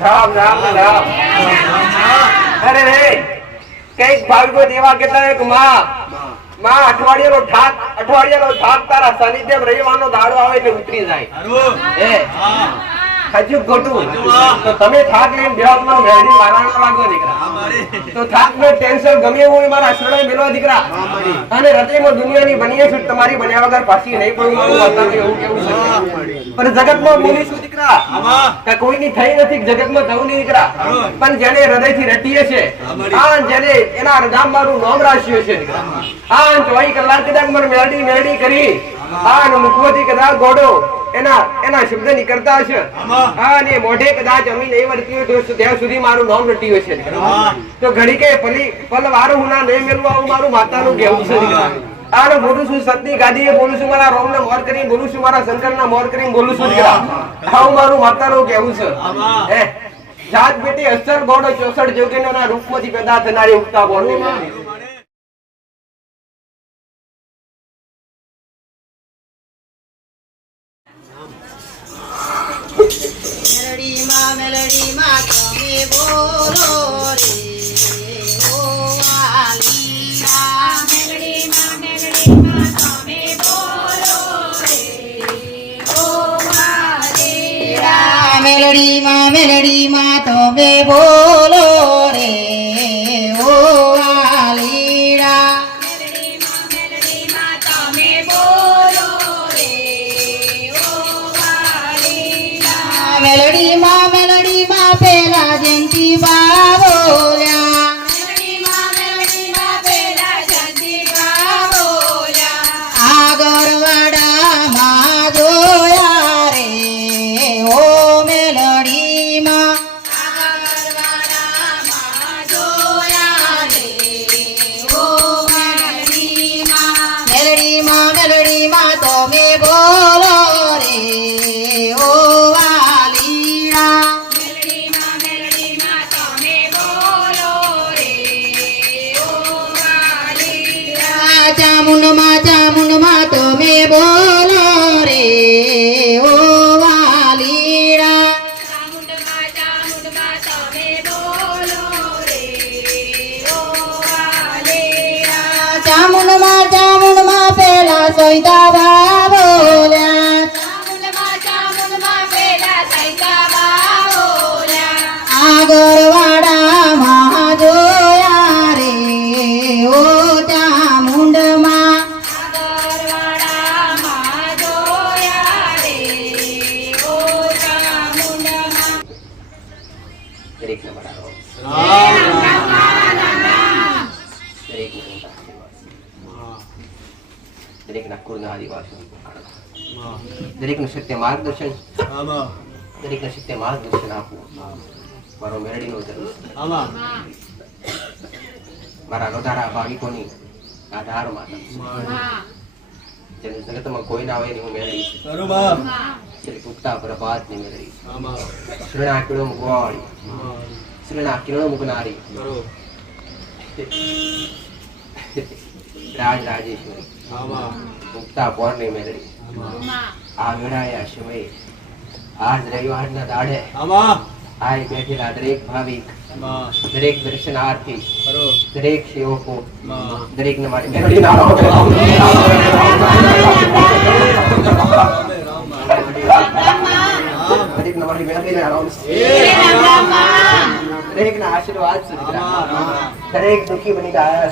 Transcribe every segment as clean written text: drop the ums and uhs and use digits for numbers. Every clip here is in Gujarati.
રામ રામ રામ. અરે રે કઈક ભાવિકો દેવા કેતા એક માં અઠવાડિયાનો થાક તારા સાનિધ્યમ રવિવારનો દાડો આવે એટલે ઉતરી જાય. હજુ ખોટું તો તમે થાક લઈને બેહવા મેળી મારવાનો લાગો દીકરા. તો થાક નો ટેન્શન ગમે એવું મારા શરણે મેળવા દીકરા. અને હૃદયમાં દુનિયાની બનીએ છે તમારી બન્યા વગર પાછી નહીં પડું મારું વાતાવરણ એવું કેવું છે. પણ જગતમાં બોલીશું દીકરા કે કોઈની થઈ નથી જગતમાં થવું નહીં દીકરા. પણ જેને હૃદયથી રટીએ છે આ જેને એના હૃદયમાં મારું નામ રાખ્યું છે દીકરા. આ 24 કલાક કદાચ મને મેરડી કરી આ મુખમાંથી કદાચ ગોડો એના શબ્દ નીકળતા હશે અને મોઢે કદાચ અમી નહીં વર્તી હોય તો ત્યાં સુધી મારું નામ રટ્યું છે. તો ઘડી કે પલ વારું હું ના નહીં મેળવું આવું મારું માતાનું કહેવું છે. આ બોલું છું સતની ગાદીએ બોલું છું મારા રોમ ને મોર કરીને બોલું છું મારા શંકર ના મોર કરીને બોલું છું દીકરા. આવું મારું માતાનું કહેવું છે. જાત બેટી અસર ગોડો 64 જોગીના રૂપમાંથી પેદા થનારી ઉગતા બોલની મેલડી માં તમે બોલો રે ઓ વાલીના. મેલડી માં તમે બોલો રે ઓ વાલીના. મેલડી માં તમે બોલો રે ઓ વાલીના. મેલડી માં તમે બોલો રે ઓ વાલીના. મેલડી માં પેલા જયંતી બા બોલ્યા. મેલડી માં પેલા જયંતી બા બોલ્યા. આગળવાડામાં જોયા રે ઓ મેલડી માં. આગળવાડામાં જોયા રે ઓ મેલડી માં. મેલડી માં તમે બોલો રે ઓ વાલીડા. મેલડી માં તમે બોલો રે ઓ વાલીડા. ચામુંડ માં તમે બોલો રે ઓ વાલીડા. ચામુંડ માં તમે બોલો રે ઓ વાલીડા. ચામુંડ માં પેલા સૈતા બા બોલ્યા. ચામુંડ માં પેલા સૈતા બા બોલ્યા. આગળવાડામાં જોયા રે ઓ ચામુંડ માં. આગળવાડામાં જોયા રે ઓ ચામુંડ માં. દરેક ને બરાબર દરેકના કુળના આદિવાસી દરેકનું સત્ય માર્ગદર્શન આપવું મારો મેરડીનો ધર્મ. મારા રોધારા ભાવિકોની આધાર માતા જેને જગતમાં કોઈ ના હોય હું મેળવી શ્રી ઉગતા પ્રભાત ની મેળવી શ્રીના કિરણો મુકવાળી શ્રીના કિરણો મુકનારી રાજેશ્વરી ઉગતા પોર ની મેળવી આ વેળાયા સમયે આજ રવિવારના દાડે આય બેઠેલા દરેક ભાવિક દરેક દર્શનાર્થી દરેક સેવકો દરેક ને મારી મેલડી ના દરેક ના આશીર્વાદ દરેક દુઃખી બની ગયા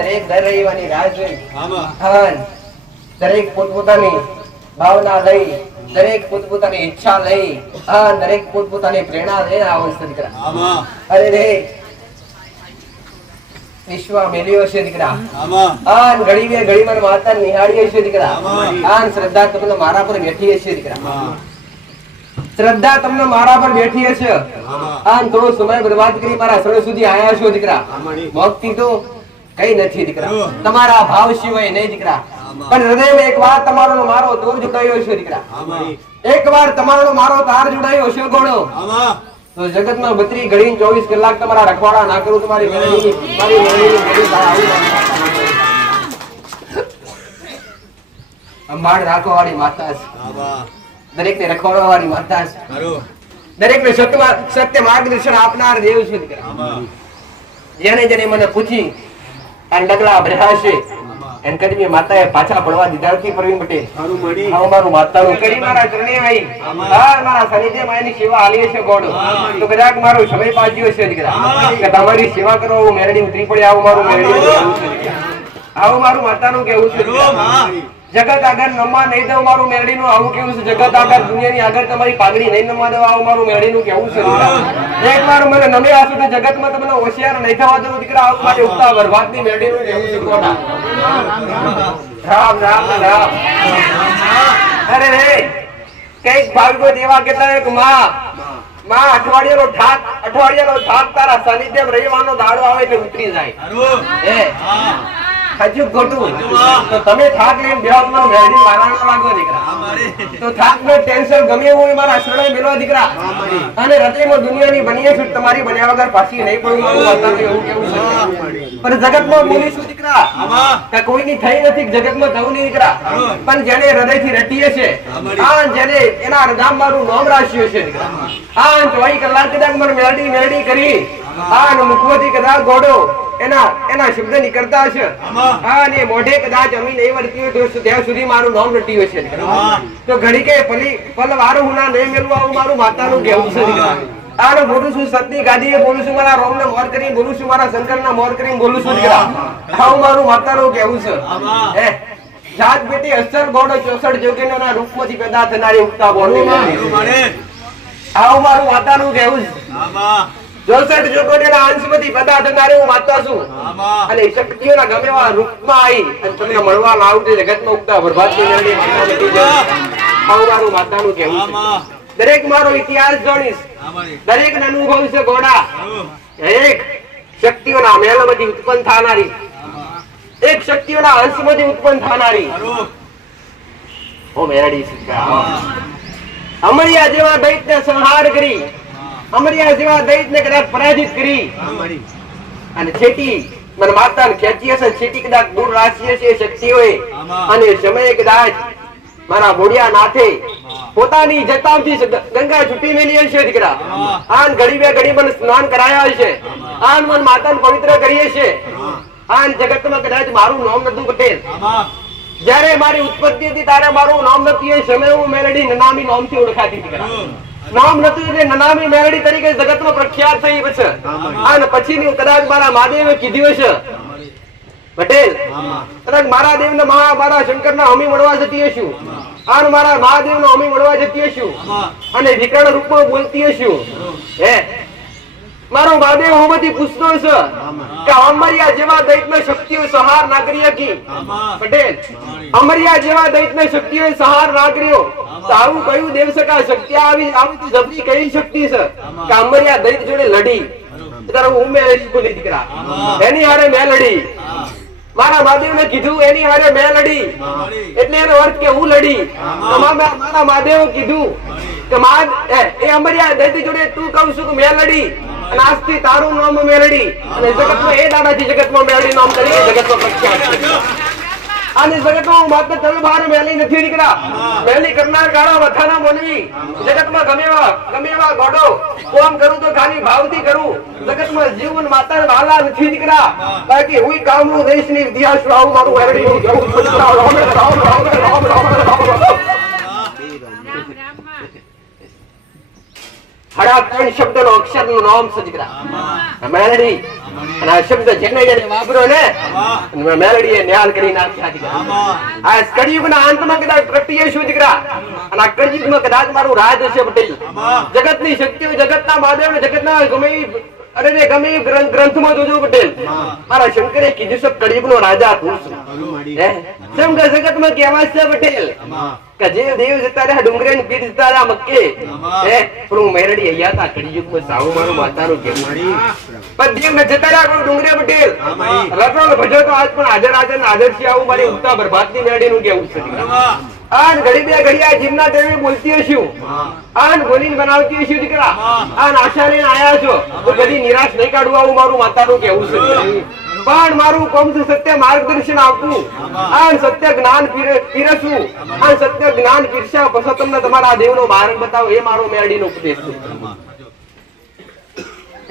દરેક દર રવિવારની રાહ જોઈ દરેક પોતપોતાની ભાવના લઈ દરેક પોતપોતાની ઈચ્છા લઈ દરેક પોતપોતાની પ્રેરણા લઈ આવશે દીકરા. અરે રે વિશ્વ મેલ્યો છે દીકરા. ઘડી બે ઘડી માં માતા નિહાળીએ છે દીકરા. શ્રદ્ધા તમને મારા પર બેઠી છે દીકરા. શ્રદ્ધા તમને મારા પર બેઠી હશે. થોડો સમય બરબાદ કરી મારા શરણ સુધી આયા છો દીકરા. ભક્તિ તો કઈ નથી દીકરા, તમારા ભાવ સિવાય નહીં દીકરા. પણ હૃદયમાં એક વાર તમારો મારો તાર જોડાયો છે દીકરા. એક વાર તમારો મારો તાર જોડાયો છે ગોળો તો જગતમાં 32 ઘડી 24 કલાક તમારા રખવાડા ના કરું તમારી અંબાડ રાખવા વાળી માતા છે. દરેક ને રખવાડવા વાળી માતા છે. દરેકને સત્ય માર્ગદર્શન આપનાર દેવ છું દીકરા. જેને જેને મને પૂછી અને ડગલા ભર્યા છે એન કદી માતાએ પાછા પડવા દીધા નથી. પ્રવીણ પટેલ આવું મારું માતાનું કરી મારા ચરણે આવી હા મારા સાનિધ્યમાં એની સેવા આલી છે ગોડો. તો કદાચ મારો સમય પાજ્યો છે દીકરા કે તમારી સેવા કરો હું મેરડી ઉતરી પડે આવું મારું મેરડી કહેવું છે દીકરા. આવું મારું માતાનું કહેવું છે દીકરા. જગત આગળ નમવા નહીં દઉં મારું મેરડીનું આવું કેવું છે. જગત આગળ દુનિયાની આગળ તમારી પાઘડી નહીં નમવા દઉં આવું મારું મેરડીનું કેવું છે દીકરા. એક વાર મને નમે આસો તો જગતમાં તમને હોશિયાર નહીં થવા દઉં દીકરા આવું મારી ઉગતા બરબાદની મેરડીનું કેવું છે ગોડા. રામ રામ રામ. અરે રે કઈક ભાગ્યો દેવા કેતા એક માં અઠવાડિયાનો થાક તારા સાનિધ્યમ રહેવાનો દાડો આવે એટલે ઉતરી જાય. હજુ ખોટું તો તમે થાક લઈને બેહો તમારું મેરડી મારવાનો લાગો દીકરા. તો થાક નો ટેન્શન ગમે એવું હોય મારા શરણે મેલો દીકરા. અને રતેમાં દુનિયાની બનીએ છું તમારી બન્યા વગર પાછી નહીં પડું મારું વાતાવરણ એવું કેવું છે. પણ જગતમાં બોલીશું દીકરા કે કોઈની થઈ નથી જગતમાં થવું નહીં દીકરા. પણ જેને હૃદયથી રટીએ છે આ જેને એના હૃદયમાં મારું નામ રાખ્યું છે દીકરા. આ 24 કલાક કદાચ મને મેરડી કરી આ મુખમાંથી કદાચ ગોડો એના શબ્દ નીકળતા હશે અને મોઢે કદાચ અમી નહીં વર્તી હોય ત્યાં સુધી મારું નામ રટ્યું છે. તો ઘડી કે પલ વારું હું ના નહીં મેળવું આવું મારું માતાનું કહેવું છે. આને બોલું છું સતની ગાદીએ બોલું છું મારા રોમ ને મોર કરીને બોલું છું મારા શંકર ના મોર કરીને બોલું છું આવું મારું માતાનું કહેવું છે. જાત બેટી અસર ગોડો 64 જોગીનોના રૂપમાંથી પેદા થનારી ઉગતા બોલની આવું મારું માતાનું કહેવું છે. 64 જોગીનોના અંશમાંથી પેદા થનારી હું માતા છું. અને શક્તિઓના ગમે એવા રૂપમાં આવી અને તમને મળવા લાવું તે જગતમાં ઉગતા બરબાદની મેરડી માતા નથી જતી. આવું મારું માતાનું કહેવું છે. દરેક મારો ઇતિહાસ જાણીશ દરેક ને અનુભવ છે ગોડા. એક શક્તિઓના મહેલમાંથી ઉત્પન્ન થનારી એક શક્તિઓના અંશમાંથી ઉત્પન્ન થનારી ઓ મેરડી અમરિયા જેવા દૈત્યને સંહાર કરી અમરિયા જેવા દૈત્યને કદાચ પરાજિત કરી અને છેટી મને માતાને ખેંચી હશે છેટી કદાચ દૂર રાખી છે શક્તિઓએ અને સમયે કદાચ મારા બોડિયા નાથે પોતાની જતામથી ગંગા છૂટી મેલી હશે દીકરા. આન ઘડી બે ઘડી મને સ્નાન કરાયા હશે આન મન માતાને પવિત્ર કરીએ છે. આન જગતમાં કદાચ મારું નામ નતું પટેલ. જ્યારે મારી ઉત્પત્તિ હતી ત્યારે મારું નામ નતું એ સમય હું મેલડી નનામી નામથી ઓળખાતી દીકરા. નામ નતું એટલે નનામી મેલડી તરીકે જગતમાં પ્રખ્યાત થઈ છે. અને પછીની કદાચ મારા મહાદેવે કીધું હશે પટેલ કદાચ મારા દેવ ને મારા શંકર ના હમી મળવા જતી હશું અને મારા મહાદેવ નો હમી મળવા જતી હશું અને વિકર્ણ રૂપમાં બોલતી હશું. મારો મહાદેવ હોમથી પૂછતો છે કે અમરિયા જેવા દૈત્ય શક્તિઓ સહાર ના કરી શકી પટેલ. અમરિયા જેવા દૈત્ય શક્તિઓ સહાર ના કર્યો તો આવું કયું દેવ સકા શક્તિ આવી તો જબરી કઈ શક્તિ છે કે અમરિયા દૈત્ય જોડે લડી ત્યારે હું મેં બોલી દીકરા એની હારે મેં લડી. મારા મહાદેવ ને કીધું એની હારે મેં લડી એટલે એનો અર્થ કે હું લડી. મારા મહાદેવ કીધું કે એ અમરિયા દૈત્ય જોડે તું કહું છું કે મેં લડી અને આજથી તારું નામ મેલડી અને જગતમાં એ દાદાજી જગતમાં મેલડી નામ તરીકે જગતમાં પ્રખ્યાત છે. અને જગતમાં માત્ર તલવાર મેલી નથી દીકરા. મેલી કરનાર ગાળા વથાના મોનવી જગતમાં ગમે એવા ગોડો કોમ કરું તો ખાલી ભાવથી કરું. જગતમાં જીવન માતા વાલા નથી દીકરા. બાકી હું કામનું દેશની ઇતિહાસ આવું મારું મેલડી હું કેવું હડા 3 શબ્દનો અક્ષરનું નામ છે દીકરા મેલડી. અને આ શબ્દ જેને જેને વાપરો ને મેલડી એ ન્યાલ કરી નાખ્યા દીકરા. આ કળિયુગના અંતમાં કદાચ પ્રગટીએ છું દીકરા. અને આ કળિયુગમાં કદાચ મારું રાજ હશે પટેલ. જગતની શક્તિઓ જગતના મહાદેવ ને જગતના ગમે ગ્રંથમાં જોજો પટેલ. મારા શંકરે કીધું છે કળિયુગનો રાજા તું છે. જગતમાં કહેવાય છે પટેલ કે જે દેવ જતા રહ્યા ડુંગરે પીર જતા રહ્યા મક્કે પણ હું મેરડી અહીંયા હતા કળિયુગમાં સાવું મારું માતાનું કેવું. પણ દેવ ને જતા રહ્યા ડુંગરે પટેલ રટોળ ભજો તો આજ પણ હાજર હાજર છે આવું મારી ઉગતા બરબાદની મેરડીનું કેવું છે. આન ઘડી બે ઘડી આ જીમના દેવી બોલતી હશું આન બોલીને બનાવતી હશું દીકરા. આન આશા લઈને આયા છો તો કદી નિરાશ નહીં કાઢવું આવું મારું માતાનું કેવું છે. પણ મારું કોમ છે સત્ય માર્ગદર્શન આપવું, આ સત્ય જ્ઞાન પીરસવું, આ સત્ય જ્ઞાન પીરસ્યા પછી તમને તમારા દેવનો માર્ગ બતાવો, એ મારો મેરડીનો ઉપદેશ છે.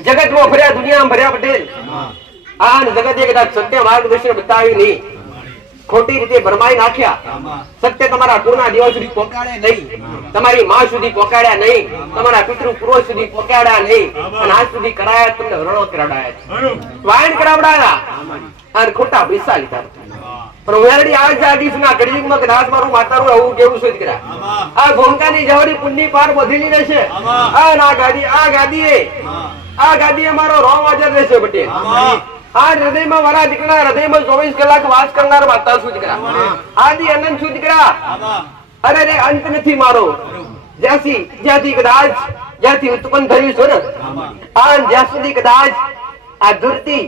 જગતમાં ભર્યા, દુનિયામાં ભર્યા પટેલ, આ જગતે કદાચ સત્ય માર્ગદર્શન બતાવ્યું નહીં, ખોટી રીતે ભરમાઈ નાખ્યા, સત્ય તમારા કુળના દેવા સુધી પહોંચાડ્યા નહીં, તમારી માં સુધી પહોંચાડ્યા નહીં, તમારા પિતૃ પૂર્વજ સુધી પહોંચાડ્યા નહીં, અને આજ સુધી કરાયા તમને રણો કરાવડાયા, વાયણ કરાવડાયા અને ખોટા પૈસા લીધા. પણ વેરડી આ જાગીસના કળિયુગમાં કદાચ મારું માતારું આવું કેવું છે દીકરા, આ ભૂમકાની જવરી પુણ્ય પાર બધીલી રહેશે. આ ગાદીએ મારો રોમ હાજર રહેશે પટેલ. આ હૃદયમાં મારા દીકરા, હૃદયમાં 24 કલાક વાસ કરનાર માતા છું દીકરા, આદિ અનંત છું દીકરા. અરે રે અંત નથી મારો, જ્યાંથી કદાચ જ્યાંથી ઉત્પન્ન થયું છે ને, આ જ્યાં સુધી કદાચ આ ધરતી,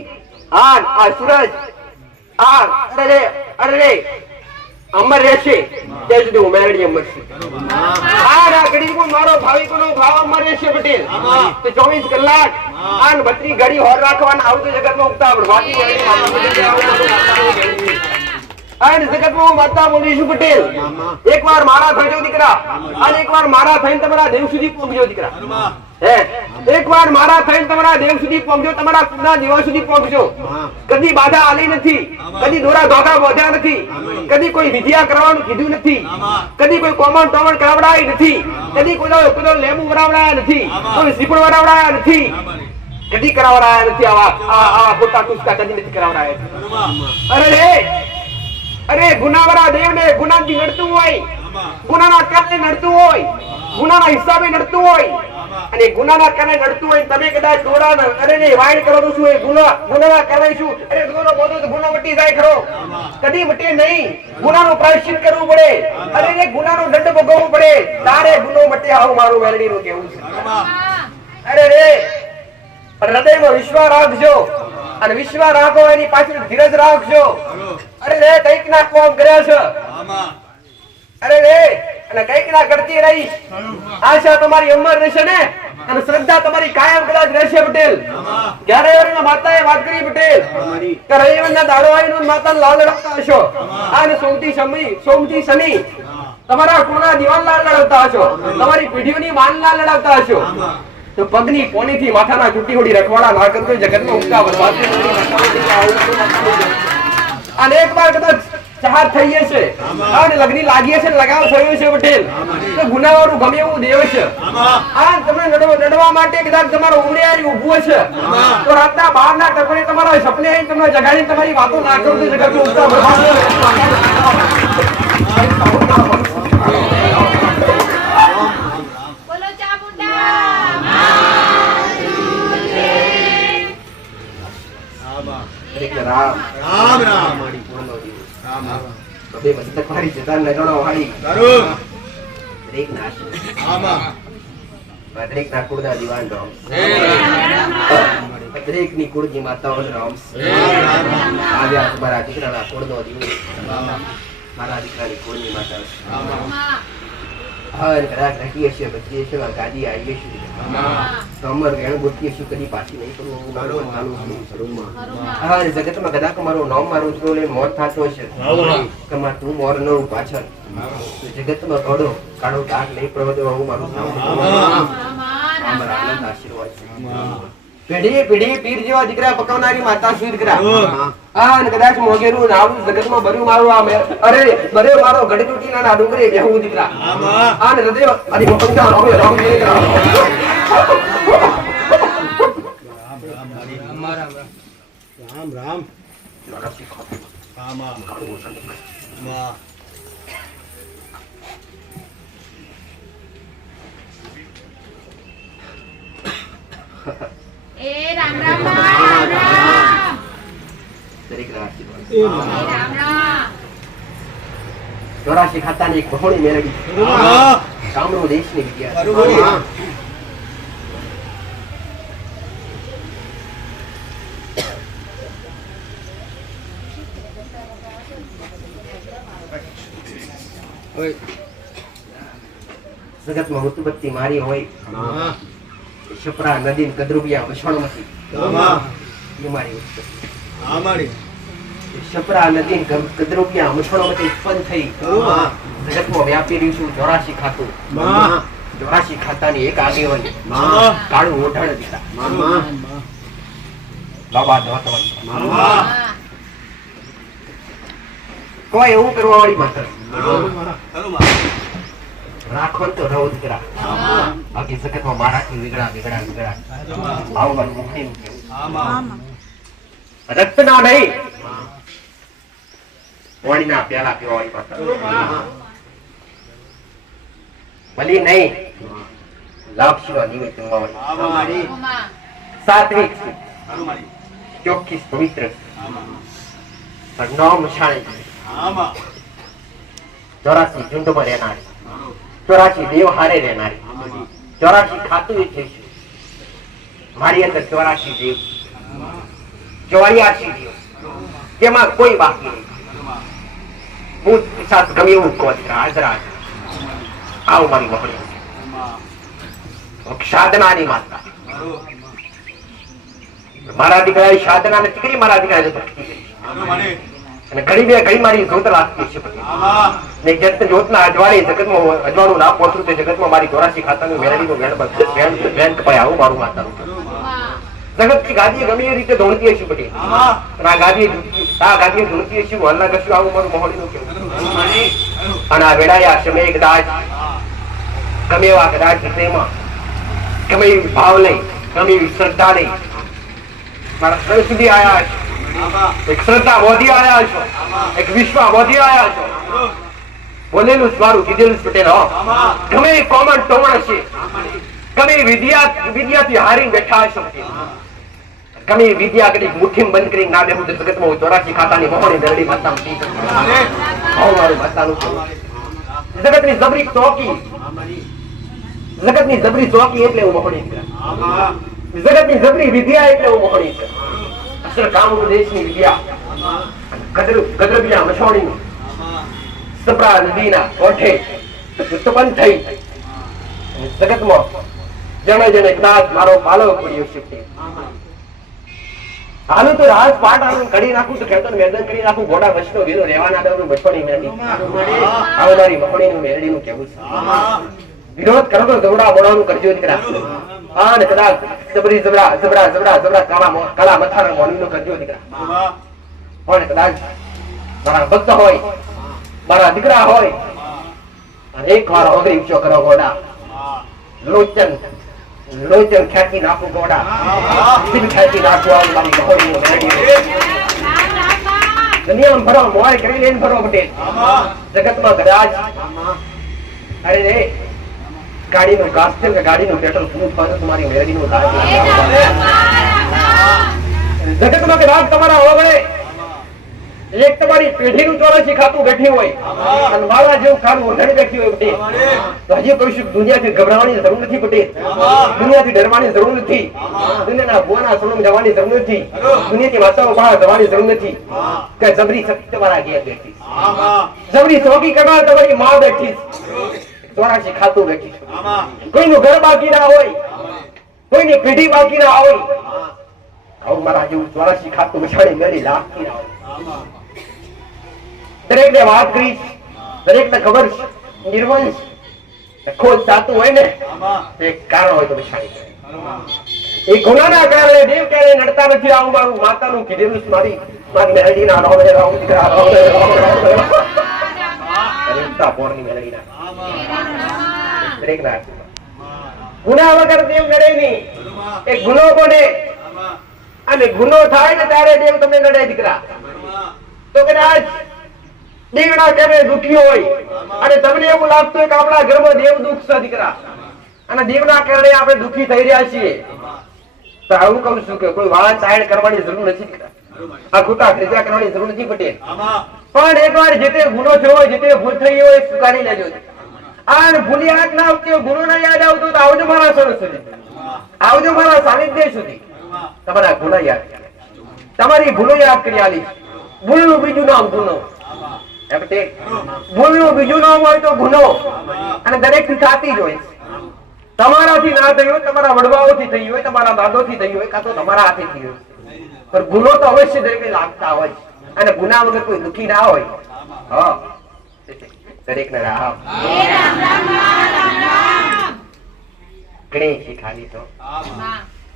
આ સૂરજ, અરે અમર રહેશે ત્યાં સુધી હું મેરડી અમર છું. આ રાખડીમાં મારો ભાવિકોનો ભાવ અમર રહેશે પટેલ. તો 24 કલાક આન 32 ઘડી હોર રાખવાના આવું તો જગતમાં ઉતાવળ બાકી અને જગતમાં માતા બોલીશું પટેલ. એકવાર મારા થજો દીકરા, અને એકવાર મારા થઈને તમારા દેવ સુધી પહોંચજો દીકરા. એકવાર મારા થઈને તમારા દેવ સુધી પહોંચજો, તમારા કુળના દેવા સુધી પહોંચજો. કદી બાધા આલી નથી, કદી દોરા ધોકા બોધ્યા નથી, કદી કોઈ વિધિયા કરવાનું કીધું નથી, કદી કોઈ કોમન ટોમન કરાવડાય નથી, કદી કોઈ લેબુ વરાવડાયા નથી, કોઈ શ્રીફળ વરાવડાયા નથી, કદી કરાવડાયા નથી. આવા ખોટા ટુસ્કા કદી નથી કરાવડાયા. અરે ગુનાવાળા દેવને ગુનાથી નડતું હોય, ગુનાના કારણે નડતું હોય, ગુનાના હિસાબે નડતું હોય, અને ગુનાના કારણે નડતું હોય, તમે કદાચ દોડા અરે ને વાયણ કરો તો શું, ગુનાના કારણે શું, અરે દોરો બોધો તો ગુનો મટી જાય ખરો, કદી મટે નહીં. ગુનાનું પ્રાયશ્ચિત કરવું પડે, અરે ને ગુનાનો દંડ ભોગવવો પડે, તારે ગુનો મટે. આવું મારું મેલડીનું કહેવું છે. અરે રે હૃદયમાં વિશ્વાસ રાખજો, અને વિશ્વાસ રાખો એની પાછળ ધીરજ રાખજો. અરે રે કઈક ના કોમ કર્યા છે, અરે રે અને કઈક ના કરતી રહીશ. આશા તમારી અમર રહેશે ને, અને શ્રદ્ધા તમારી કાયમ કદાચ રહેશે પટેલ. ત્યારે માતાએ વાત કરી પટેલ કે રવિવારના દાડો આવીને માતાને લાલ લડાવતા હશો, અને સોમથી શનિ તમારા કુળના દીવાન લાલ લડાવતા હશો, તમારી પેઢીઓની માન લાલ લડાવતા હશો. તો પગની પોનીથી માથાના ચૂંટી હોડી રખવાડા ના કરતો જગતમાં ઉગતા બરબાદ. અને એકવાર કદાચ ચાહત થઈ છે અને લગ્ન લાગીએ છે, લગાવ થયો છે પટેલ, તો ગુનાવાળું ગમે એવું દેવ છે. આ તમને નડવા માટે કદાચ તમારો ઉમરેયારી ઊભું છે, તો રાતના 12 ના ટકોરે તમારા સપને આવીને તમને જગાડી તમારી વાતો ના કરો તો જગતમાં ઉગતા બરબાદ. રામ રામ રામ બે મસ્તક મારી જતા નગણો વાળી દરેક નાશ દરેક ના કુળના દીવાન રામ, દરેક ની કુળની માતાઓ રામ. આજે મારા દીકરાના કુળનો દિવસ, મારા દીકરાની કુળની માતા કદાચ રહીએ છીએ, બચીએ છીએ, ગાદી આવીએ છીએ, અમર વેણ ગોતીએ છીએ, કદી પાછી નહીં કરવું. જગતમાં કદાચ મારું નામ મારું ઉતરો મોત થતો છે, તું મોર ન પાછળ જગતમાં કાળો ડાક નહીં પ્રવર્તો, આવું મારું આશીર્વાદ છે. પેઢી પેઢી પીર જેવા દીકરા પકવનારી માતા શું દીકરા. અને કદાચ મોગેરું નાવું જગતમાં ભર્યું મારું આ અરે ભરે મારો ગડકુટી ના ડુંગરે બેહું દીકરા. અને હૃદય અને પંજા રામ રામ દીકરા. રામ રામ એ રામ રામ રામ રામ. દરેક રાશિ રામ રામ. 84 ખાતાની એક બહોળી મેલડી, કામરૂ દેશની વિદ્યા. જગતમાં ઉત્પત્તિ મારી હોય, છપરા નદી કદરૂપિયા વસણમાંથી મારી ઉત્પત્તિ. સપરા નદી ગદરોપિયા મછોડામાંથી ઉત્પન્ન થઈ જગતમાં વ્યાપી રહ્યું છું 84 ખાતું 84 ખાતાની એક આગેવાની કાળું ઓઢાણ દીધા બાબા ધોતવંત કોઈ એવું કરવા વાળી માત્ર રાખો તો રહો દીકરા બાકી જગતમાં મારાથી વિગડા આવું મારું મુખની કેવું રક્તના નહીં પાણીના પ્યાલા પીવા વાળી માત્ર ભલી નહીં લાપસીનો નિમિત્ત વાળી સાત્વિક ચોખ્ખી પવિત્ર નામ શાળી 84 ઝુંડમાં રહેનારી 84 દેવ હારે રહેનારી 84 ખાતું એ છે મારી અંદર 84 દેવ 84 દેવ જેમાં કોઈ બાકી નહીં ભૂત પિશાચ ગમે એવું કોતરા હાજરા આવું મારી મહડી સાધનાની માતા મારા દીકરાએ સાધના નથી કરી મારા દીકરાએ ભક્તિ કરી અને ઘડી બે ઘડી મારી જોત લાગતી છે ને જત જોતના અજવાળી જગતમાં અજવાળું ના પહોંચું તે જગતમાં મારી 84 ખાતાનું મેળવીનું વેણ કપાય આવું મારું માતાનું જગતની ગાદી ગમે એ રીતે ધોણતી હશે પટેલ અને આ ગાદી ધોણતી હશે હલ્લા કશું આવું મારું મહોડીનું કેવું અને આ વેળાયા સમય કદાચ ગમે એવા કદાચ પ્રેમમાં ગમે એવી ભાવ લઈ ગમે એવી શ્રદ્ધા લઈ મારા ઘર સુધી આવ્યા છે એક શ્રદ્ધા બોધી આવ્યા છો એક વિશ્વા બોધી આવ્યા છો બોલેલું મારું કીધેલું પટેલ ગમે એ કોમન ટોમણ છે ગમે વિદ્યાથી હારી બેઠા હશો ગમે વિદ્યા કરી મુઠ્ઠી બંધ કરી ના દેવું જગતમાં 84 ખાતાની મહોણી દરડી માતામાં પી શકું મારું માતાનું જગતની જબરી ચોકી જગતની જબરી ચોકી એટલે હું મહોણી જગતની જબરી વિદ્યા એટલે હું મહોણી અસર કામરૂ દેશની વિદ્યા ગદરબિયા મછોડીની સપરા નદીના કોઠે ઉત્પન્ન થઈ જગતમાં જણે જણે કદાચ મારો પાલો પડ્યો છે હાલું તો રાજ પાટ આનું કરી નાખું તો ખેતર મેદાન કરી નાખું ઘોડા વચનો વેલો રહેવાના દવનું મછોડી મેળી હવે મારી મહોણીનું મેળડીનું કેવું છે વિરોધ કરો તો દોડા બોડાનું કરજો દીકરા અને કદાચ જબરી જબરા કાળા મથાના મોણીનું કરજો દીકરા પણ કદાચ મારા ભક્ત હોય મારા દીકરા હોય અને એક વાર ઓગરી ઊંચો કરો ઘોડા લોચન ખેંચી નાખું ઘોડા દિલ ખેંચી નાખું આવું મારી મહોણીનું મેળડી દુનિયામાં ભરો મોય કરી લઈને ભરો પટેલ જગતમાં કદાચ અરે રે ગાડીનું ઘાસ છે કે ગાડીનું પેટ્રોલ પૂરું થવાનું તમારી મેળડીનું જગતમાં કદાચ તમારા ઓગળે એક તમારી પેઢીનું 84 ખાતું બેઠી હોય અને મારા જેવું ખાનું ઓઢાડી બેઠી હોય પટેલ તો હજી કહીશું દુનિયાથી ગભરાવાની જરૂર નથી પટેલ દુનિયાથી ડરવાની જરૂર નથી દુનિયાના ભુવાના સોનમ જવાની જરૂર નથી દુનિયાની માતાઓ બહાર જવાની જરૂર નથી કે જબરી શક્તિ તમારા ઘેર બેઠી જબરી ચોકી કરવા તમારી માં બેઠી 84 ખાતું બેઠી કોઈનું ઘર બાકી ના હોય કોઈની પેઢી બાકી ના હોય આવું મારા જેવું 84 ખાતું બછાડી મેળી લાગતી ના હોય દરેક ને વાત કરી દરેક ને ખબર નિર્વંશ ખોજ સાતું હોય ને એક કારણ હોય તો બછાડી એ ગુનાના કારણે દેવ ક્યારે નડતા નથી આવું મારું માતાનું કીધેલું મારી મેળડી ના રહો દીકરા ગુના વગર દેવ નડે નહીં એક ગુનો બને અને ગુનો થાય ને ત્યારે દેવ તમને નડે દીકરા તો કદાચ દીકરા કેમે દુખી હોય અને તમને એવું લાગતું હોય કે આપણા ઘરમાં દેવ દુઃખ છે દીકરા અને દેવના કારણે આપણે દુખી થઈ રહ્યા છીએ તો આવું કહું છું કે કોઈ વાળ ચાયણ કરવાની જરૂર નથી દીકરા આ ખોટા ખર્ચા કરવાની જરૂર નથી પટેલ પણ એકવાર જે તે ગુનો થયો હોય જે તે ભૂલ થઈ હોય સ્વીકારી લેજો આ ભૂલી હાથ ના આવતી ગુનો ના યાદ આવતો તો આવજો મારા સર સુધી આવજો મારા સાનિધ્ય સુધી તમારા ગુનો યાદ તમારી ભૂલો યાદ કરી આલી ભૂલનું બીજું નામ ગુનો ભૂલનું બીજું નામ હોય તો ગુનો અને દરેક થી થતી જ હોય તમારાથી ના થઈ હોય તમારા વડવાઓથી થઈ હોય તમારા દાદોથી થઈ હોય કાં તો તમારા હાથે થઈ હોય પણ ગુનો તો અવશ્ય દરેકને લાગતા હોય અને ગુના વગર કોઈ દુખી ના હોય. હા, દરેકને રામ. ઘણી શીખાડી તો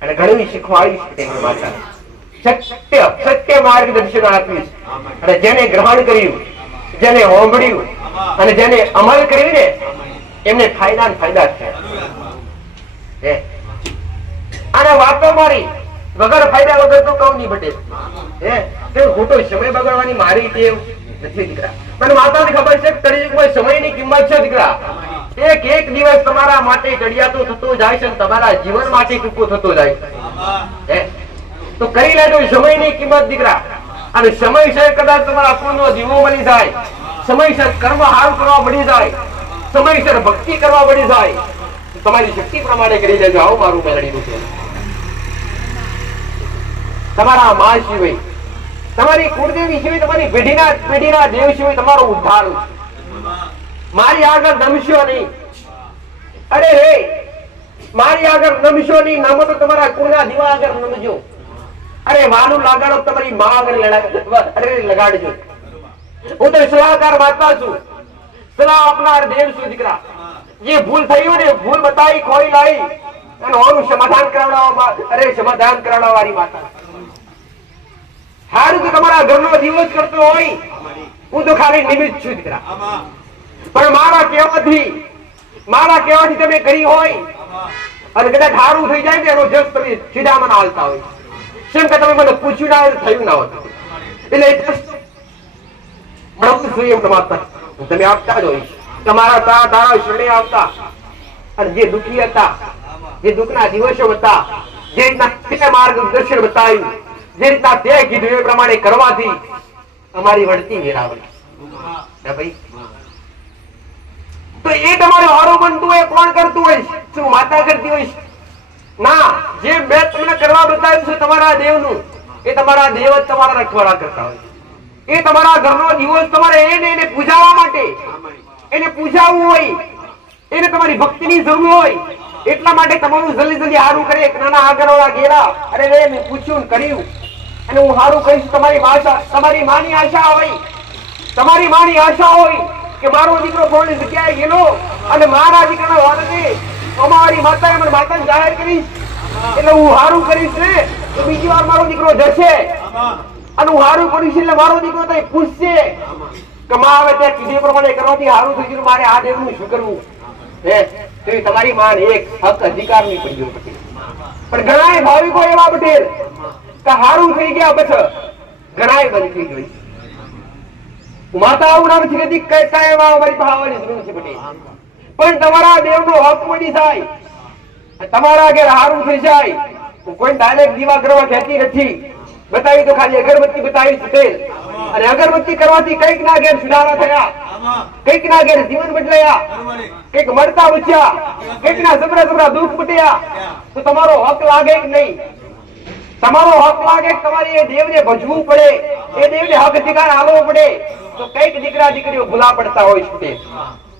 અને ઘણું શીખવાડીશ તેની માતા. સત્ય માર્ગદર્શન આપીશ અને જેને ગ્રહણ કર્યું, જેને હોંભળ્યું અને જેને અમલ કર્યું ને એમને ફાયદા છે. અને વાતો મારી વગર ફાયદા વગર તો કહું નહીં બટે. ખોટો સમય બગાડવાની મારી ટેવ નથી દીકરા. મને માતાને ખબર છે કળિયુગમાં સમયની કિંમત છે દીકરા. એક દિવસ તમારા માટે ચડિયાતો થતો જાય છે, તમારા જીવન માટે ટૂંકો થતો જાય છે. તો કરી લેજો સમયની કિંમત દીકરા. અને સમયસર કદાચ તમારા પૂર્ણનો જીવો મળી જાય, સમયસર કર્મ હારું કરવા મળી જાય, સમયસર ભક્તિ કરવા મળી જાય, તમારી શક્તિ પ્રમાણે કરી લેજો. આવું મારું મેળવીનું છે. તમારા મા સિવાય, તમારી કુળદેવી સિવાય, તમારી પેઢીના દેવ સિવાય તમારો ઉદ્ધાર છે. મારી આગળ નમશો નહીં. અરે રે, મારી આગળ નમશો નહીં. નમો તો તમારા કુળના દીવા આગળ નમજો. અરે વાનું લગાડો તમારી મા આગળ લગાડજો. હું તો સલાહકાર માતા છું, સલાહ આપનાર દેવ છું દીકરા. જે ભૂલ થયું ને ભૂલ બતાવી ખોઈ લાવી અને ઓનું સમાધાન કરાવવા વાળી માતા. સારું તો તમારા ઘરનો દીવો જ કરતો હોય, હું તો ખાલી નિમિત્ત છું દીકરા. પણ મારા કહેવાથી તમે કરી હોય અને કદાચ સારું થઈ જાય ને એનો જસ તમે સીધા મને હાલતા હોય. કેમ કે તમે મને પૂછ્યું ના હોય, થયું ના હોય. એટલે તમે આપતા જ હોય. તમારા તારા શરણે આવતા અને જે દુઃખી હતા, જે દુઃખના દિવસો હતા, જે રીતના માર્ગદર્શન બતાવ્યું, જે રીતના તે કીધું એ પ્રમાણે કરવાથી અમારી વળતી વેરાવળી. ભાઈ તો એ તમારે હારું બનતું હોય કોણ કરતું હોય? શું માતા કરતી હોય? ના, જે મેં તમને કરવા બતાવ્યું છે તમારા દેવનું, એ તમારા દેવ જ તમારા રખવાડા કરતા હોય. એ તમારા ઘરનો દિવસ તમારે એને પૂજાવવા માટે, એને પૂજાવવું હોય, એને તમારી ભક્તિની જરૂર હોય. એટલા માટે તમારું જલ્દી હારું કરે. એક નાના આગળવાળા ગેલા, અરે રે મેં પૂછ્યું કર્યું અને હું હારું કહીશ. તમારી માની આશા હોય, તમારી માની આશા હોય કે મારો દીકરો કોની જગ્યાએ ગયેલો અને મારા દીકરાનો વારસે અમારી માતાએ મને માતાને જાહેર કરીશ એટલે હું હારું કરીશ ને તો બીજી વાર મારો દીકરો જશે અને હું હારું કરીશ એટલે મારો દીકરો તો પૂછશે કે માં આવે ત્યાં કીધે પ્રમાણે કરવાથી હારું થઈ ગયું, મારે આ દેવનું શું કરવું? તો તમારી માન એક હક અધિકાર ની પડી ગયો પટેલ. પણ ઘણા ભાવિકો એવા પટેલ કે હારું થઈ ગયા પછી ઘણા બંધ થઈ ગઈ. માતા આવું નામ છે કે કહેતા એવા અમારી ભાવવાની જરૂર છે પટેલ. પણ તમારા દેવનો હક પડી જાય, તમારા ઘેર હારું થઈ જાય. કોઈ ડાયરેક્ટ દીવા કરવા કહેતી નથી, બતાવી તો ખાલી અગરબત્તી બતાવી પટેલ. અને અગરબત્તી કરવાથી કઈક ના ઘેર સુધારા થયા, કઈક ના ઘેર જીવન બદલાયા, કઈક મળતા બચ્યા, કઈક ના જબરા દુઃખ બટ્યા. તો તમારો હક લાગે કે નહીં? તમારો હક લાગે તમારી એ દેવને ભજવું પડે, એ દેવને હક અધિકાર આલવો પડે. તો કઈક દીકરા દીકરીઓ ભૂલા પડતા હોય છે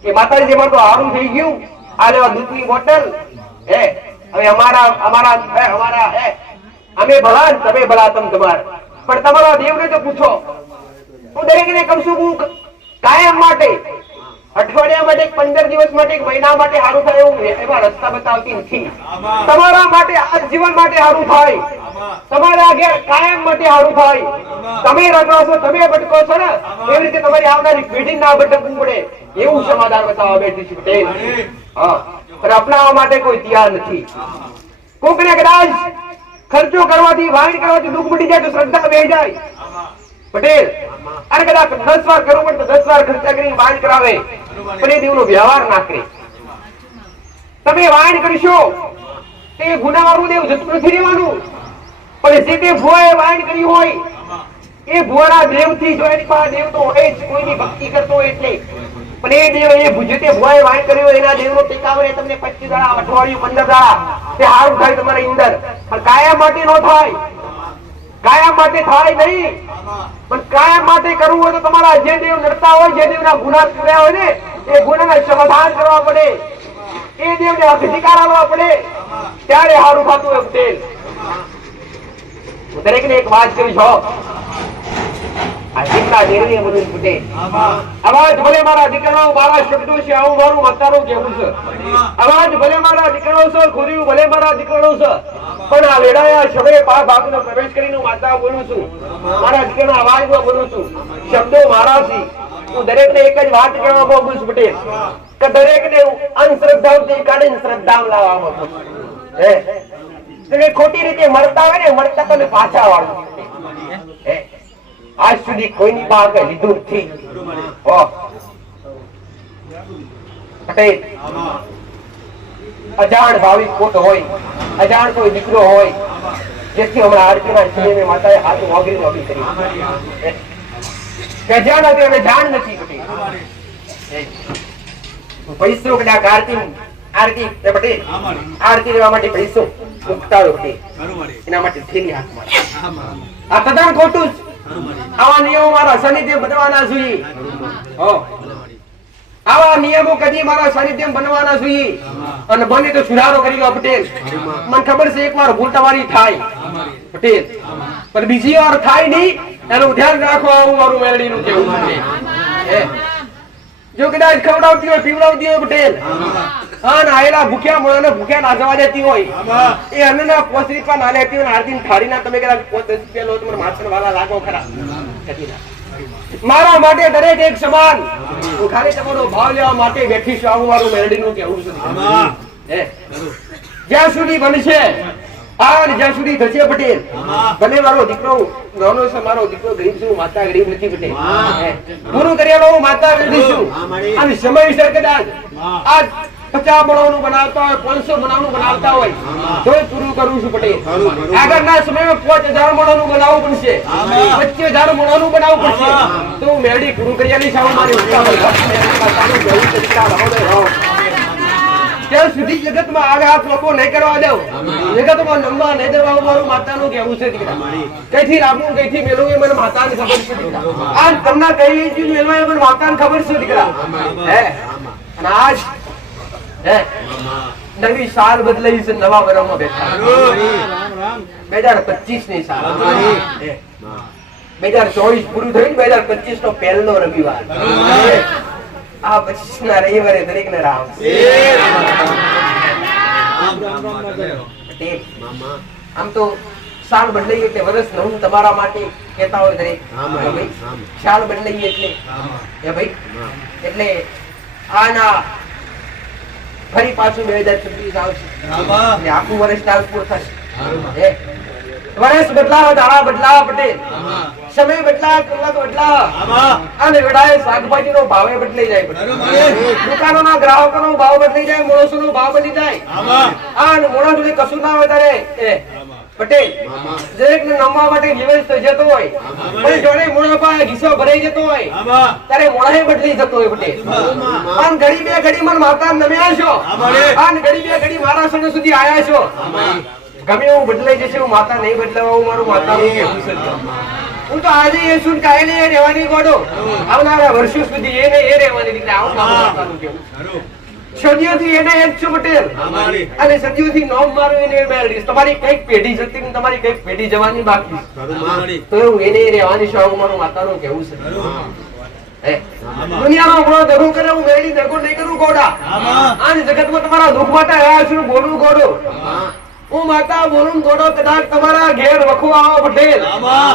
કે માતાજી જેમાં તો હારું થઈ ગયું, આ લેવા દૂધની બોટલ. હવે અમારા અમે ભલા તમે ભલા તમારા. પણ તમારા દેવને તો પૂછો. હું દરેકને કહું છું, હું કાયમ માટે, અઠવાડિયા માટે, 15 દિવસ માટે, મહિના માટે હારું થાય એવું એવા રસ્તા બતાવતી નથી. તમારા માટે આ જીવન માટે હારું થાય, તમારા ઘેર કાયમ માટે હારું થાય. તમે રખો છો, તમે ભટકો છો ને, એવી રીતે તમારી આવનારી પેઢી ના ભટકવું પડે એવું સમાધાન બતાવવા બેઠી છે પટેલ. પણ અપનાવવા માટે કોઈ તૈયાર નથી. કોકને કદાચ ખર્ચો કરવાથી, વાણ કરવાથી દુઃખ મટી જાય તો શ્રદ્ધા બે જાય પટેલ. અને કદાચ 10 વાર કરવું પડે તો 10 વાર ખર્ચા કરીને વાણ કરાવે, પણ એ દેવનો વ્યવહાર ના કરે. તમે વાણ કરશો તે ગુનાવાળું દેવ જતું નથી રહેવાનું. પણ જે તે ભુવાએ વાણ કરી હોય એ ભુવાના દેવથી, જો એની પાસે દેવ તો હોય જ, કોઈની ભક્તિ કરતો હોય એટલે. પણ એ દેવ એ જે ભુવાએ વાણ કર્યો એના દેવનો ટેકાવરે તમને 25 દાડા, અઠવાડિયું, 15 દાડા તે હારું થાય તમારી અંદર. પણ કાયમ માટે ન થાય, કાયમ માટે થાય નહીં. પણ કાયમ માટે કરવું હોય તો તમારા જે દેવ નડતા હોય, જે દેવના ગુના કર્યા હોય ને એ ગુનાના સમાધાન કરવા પડે, એ દેવને અધિકાર આપવા પડે, ત્યારે હારું થતું હોય પટેલ. હું દરેકને એક વાત કહું છું, આ દીકરા દેરની બધું ફૂટે. અવાજ ભલે મારા દીકરાઓ મારા શબ્દો છે, આવું મારું માતાનું કહેવું છે. અવાજ ભલે મારા દીકરાઓ છે, ખુર્યું ભલે મારા દીકરાઓ છે, પણ આ વેડાયા શબ્દે ભાગનો પ્રવેશ કરીને હું માતા બોલું છું. મારા દીકરાના અવાજમાં બોલું છું, શબ્દો મારાથી. હું દરેકને એક જ વાત કહેવા માંગુ છું પટેલ, કે દરેકને અંધશ્રદ્ધાઓથી કાઢીને શ્રદ્ધામાં લાવવા માંગુ છું. હે ખોટી રીતે મળતા હોય ને, મળતા તો પાછા વાળું. આજ સુધી કોઈની પાસે લીધું નથી. પટેલ અજાણ ભાવિક કોટ હોય, અજાણ કોઈ દીકરો હોય, જેથી હમણાં આરતીના સમયે માતાએ હાથ વાગી કરી કે અજાણ હતી અને જાણ નથી. પટેલ પૈસો કદાચ આરતી પટેલ આરતી લેવા માટે પૈસો ઉતારો પટેલ, એના માટે થેલી હાથમાં. આ તદ્દન ખોટું જ. આવા નિયમો મારા સાનિધ્ય બનવાના જોઈએ. આવા નિયમો કદી મારા સાનિધ્ય બનવાના જોઈએ. અને બને તો સુધારો કરી લો પટેલ. મને ખબર છે એક વાર ભૂલ તમારી થાય પટેલ, પણ બીજી વાર થાય નહીં એનું ધ્યાન રાખો. આવું મારું મેલડીનું કેવું છે. જો કદાચ ખવડાવતી હોય પીવડાવતી હોય પટેલ, હા નાયેલા ભૂખ્યા મોણાને ભૂખ્યા ના જવા દેતી હોય, એ અન્નના 5 રૂપિયા ના લેતી હોય, આરતી થાળીના તમે કદાચ 5-10 રૂપિયા લો તો માછણ વાળા લાગો ખરા. મારા માટે દરેક એક સમાન. હું ખાલી તમારો ભાવ લેવા માટે બેઠી છું. આવું મારું મેલડીનું કેવું છે. જ્યાં સુધી બનશે જ્યાં સુધી થશે પટેલ, ભલે મારો દીકરો નાનો છે, મારો દીકરો ગરીબ છે, માતા ગરીબ નથી પટેલ. પૂરું કર્યા હું માતા ગરીબ છું. અને સમયસર કદાચ આ 50 મણોનું બનાવતા હોય, 500 મણોનું બનાવતા હોય તો પૂરું કરું છું પટેલ. આગળના સમયમાં 5000 મણોનું બનાવવું પડશે, 25000 મણોનું બનાવવું પડશે તો હું મેરડી પૂરું કર્યાની સામે મારી ત્યાં સુધી જગતમાં આગળ હાથ લોકો નહીં કરવા દઉં, જગતમાં નમવા નહીં દેવા. મારું માતાનું કેવું છે દીકરા. કઈથી રાબવું કઈથી મેળવું એ મને માતાને ખબર છે દીકરા. આ તમને કઈ રીતે મેળવા એ મને માતાને ખબર છે દીકરા. હે અને આજ નવી સાલ બદલાઈ છે, નવા વર્ષમાં બેઠા 2025 ની સાલ. 2024 પૂરું થયું, 2025 નો પહેલો રવિવાર. આ 25 ના રવિવારે દરેક ને રામ આમ તો સાલ બદલાઈ એટલે વર્ષ નવું તમારા માટે કહેતા હોય દરેક. સાલ બદલાઈ એટલે ભાઈ એટલે આના ફરી પાછું 2026 આવશે. આખું વર્ષ ટ્રાન્સપોર્ટ થશે. વર્ષ બદલાવ, દાડા બદલાવ પટેલ, સમય બદલાવ, કલાક બદલાવ. અને વેળાએ શાકભાજીનો ભાવે બદલાઈ જાય. દુકાનોના ગ્રાહકોનો ભાવ બદલાઈ જાય, માણસોનો ભાવ બદલી જાય. અને મોણા જોડે કશું ના હોય ત્યારે પટેલ દરેક ને નમવા માટે દિવસ થઈ જતો હોય, પણ જોડે મોણા પાસે ગીસો ભરાઈ જતો હોય ત્યારે મોણા બદલી જતો હોય પટેલ. અને ઘડી બે ઘડી મન માતા નમ્યા છો, અને ઘડી બે ઘડી મારા સણ સુધી આયા છો. ગમે એવું બદલાઈ જશે, હું માતા નહીં બદલાવા. હું મારું માતાનું કેવું છે. હું તો આજે એ શું કાયલી એ રહેવાની ગોડો, આવનારા વર્ષો સુધી એને એ રહેવાની દીકરા. આવું માતાનું કેવું. સદીઓથી એને એક છો પટેલ, અને સદીઓથી નોમ મારું એને મેળવીશ. તમારી કઈક પેઢી જતી ને તમારી કઈક પેઢી જવાની બાકી, તો હું એને રહેવાની છું. આવું મારું માતાનું કેવું છે. દુનિયાનો ગુણો દગો કરે, હું મેળી દગો નહીં કરું ગોડા. અને જગતમાં તમારા દુઃખ માટે આવ્યા છું, બોલું ગોડો. હું માતા બોલું ગોડો. કદાચ તમારા ઘેર વખો આવો પટેલ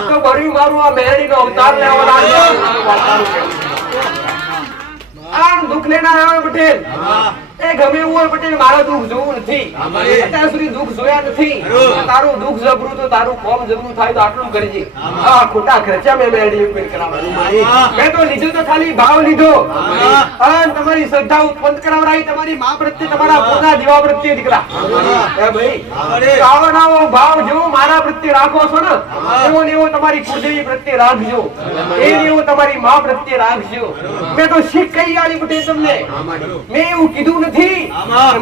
તો ભર્યું મારું આ મેરડી નો અવતાર લેવા આમ દુઃખ લેના આવ્યો પટેલ. એ ગમે એવું હોય પટેલ, મારું દુઃખ જોવું નથી. અત્યાર સુધી દુઃખ જોયા નથી. તારું દુઃખ જબરું તો તારું કોમ જબરું થાય તો આટલું કરજે. આ ખોટા ખર્ચા મેં મેરડી ઉપર કરાવવાનું. મેં તો લીધું તો ખાલી ભાવ લીધો, અને તમારી શ્રદ્ધા ઉત્પન્ન કરાવરાઈ. તમારી માં પ્રત્યે, તમારા પોતા જેવા પ્રત્યે દીકરા. એ ભાઈ આવો નાવો ભાવ જો મારા પ્રત્યે રાખો છો ને, એવો ને એવો તમારી કુળદેવી પ્રત્યે રાખજો, એ એવો તમારી માં પ્રત્યે રાખજો. મેં તો શીખ કહી આલી પટેલ તમને. મેં એવું કીધું નથી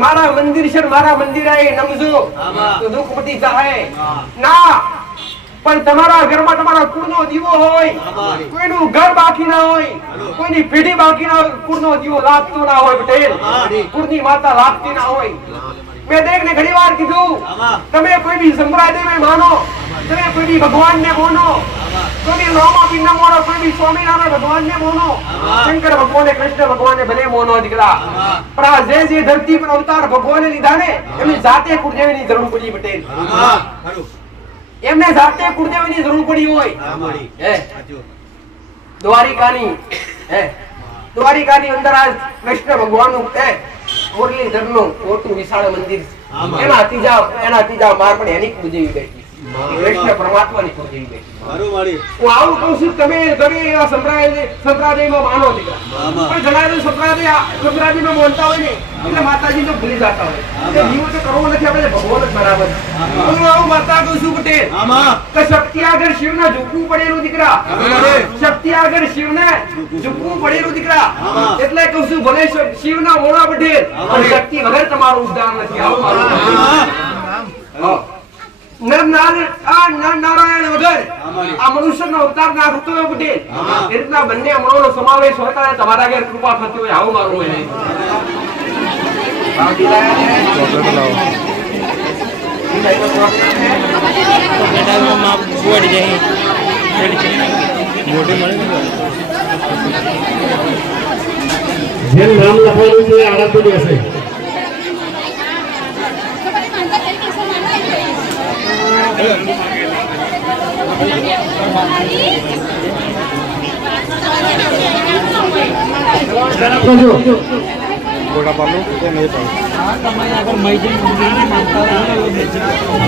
મારા મંદિર છે, મારા મંદિર નમજો તો દુઃખ મટી જાય ના. પણ તમારા ઘરમાં તમારા કુળનો દીવો હોય, કોઈનું ઘર બાકી ના હોય, કોઈની પેઢી બાકી ના હોય, કુળનો દીવો લાગતો ના હોય પટેલ, કુળની માતા લાગતી ના હોય. મેં દેખને ઘણી વાર કીધું, તમે કોઈ બી સંપ્રદાયમાં માનો, તમે કોઈ બી ભગવાનને મોનો, કોઈ બી રોમાપીરને મોનો, કોઈ બી સ્વામિનારાયણ ભગવાનને મોનો, શંકર ભગવાને, કૃષ્ણ ભગવાને ભલે મોનો દીકરા, પણ આ જે ધરતી પર અવતાર ભગવાને લીધા ને એમની જાતે કુળદેવીની જરૂર પડી પટેલ. એમને જાતે કુળદેવીની જરૂર પડી હોય. દ્વારિકાની દ્વારિકાની અંદર આ કૃષ્ણ ભગવાનનું મુરલીધરનું મોટું વિશાળ મંદિર છે. એના ત્રીજા માર પણ એની પૂજેવી બેઠી, કૃષ્ણ પરમાત્માની પૂજેવી બેઠી. હું આવું કહું છું, તમે ગમે એવા સંપ્રદાયમાં માનો દીકરા, પણ ઘણા સંપ્રદાયમાં માનતા હોય ને એટલે માતાજી તો ભૂલી જતા હોય. જીવો તો કરવો નથી, આપણે ભગવાન જ બરાબર. હું આવું માતા કહું છું પટેલ કે શક્તિ આગળ શિવને ઝૂકવું પડેલું દીકરા, શક્તિ આગળ શિવને ઝૂકવું પડેલું દીકરા. એટલે કહું છું ભલે શિવના મોણા પટેલ, પણ શક્તિ વગર તમારું ઉદ્ધાર નથી. આવું નારાયણ વગર આ મનુષ્યનો અવતાર ના થતો હોય પટેલ. એ રીતના બંને અમરોનો સમાવેશ હોતા તમારા ઘેર કૃપા થતી હોય. આવું મારું મને જે નામ લખવાનું છે આરાધ્ય હશે.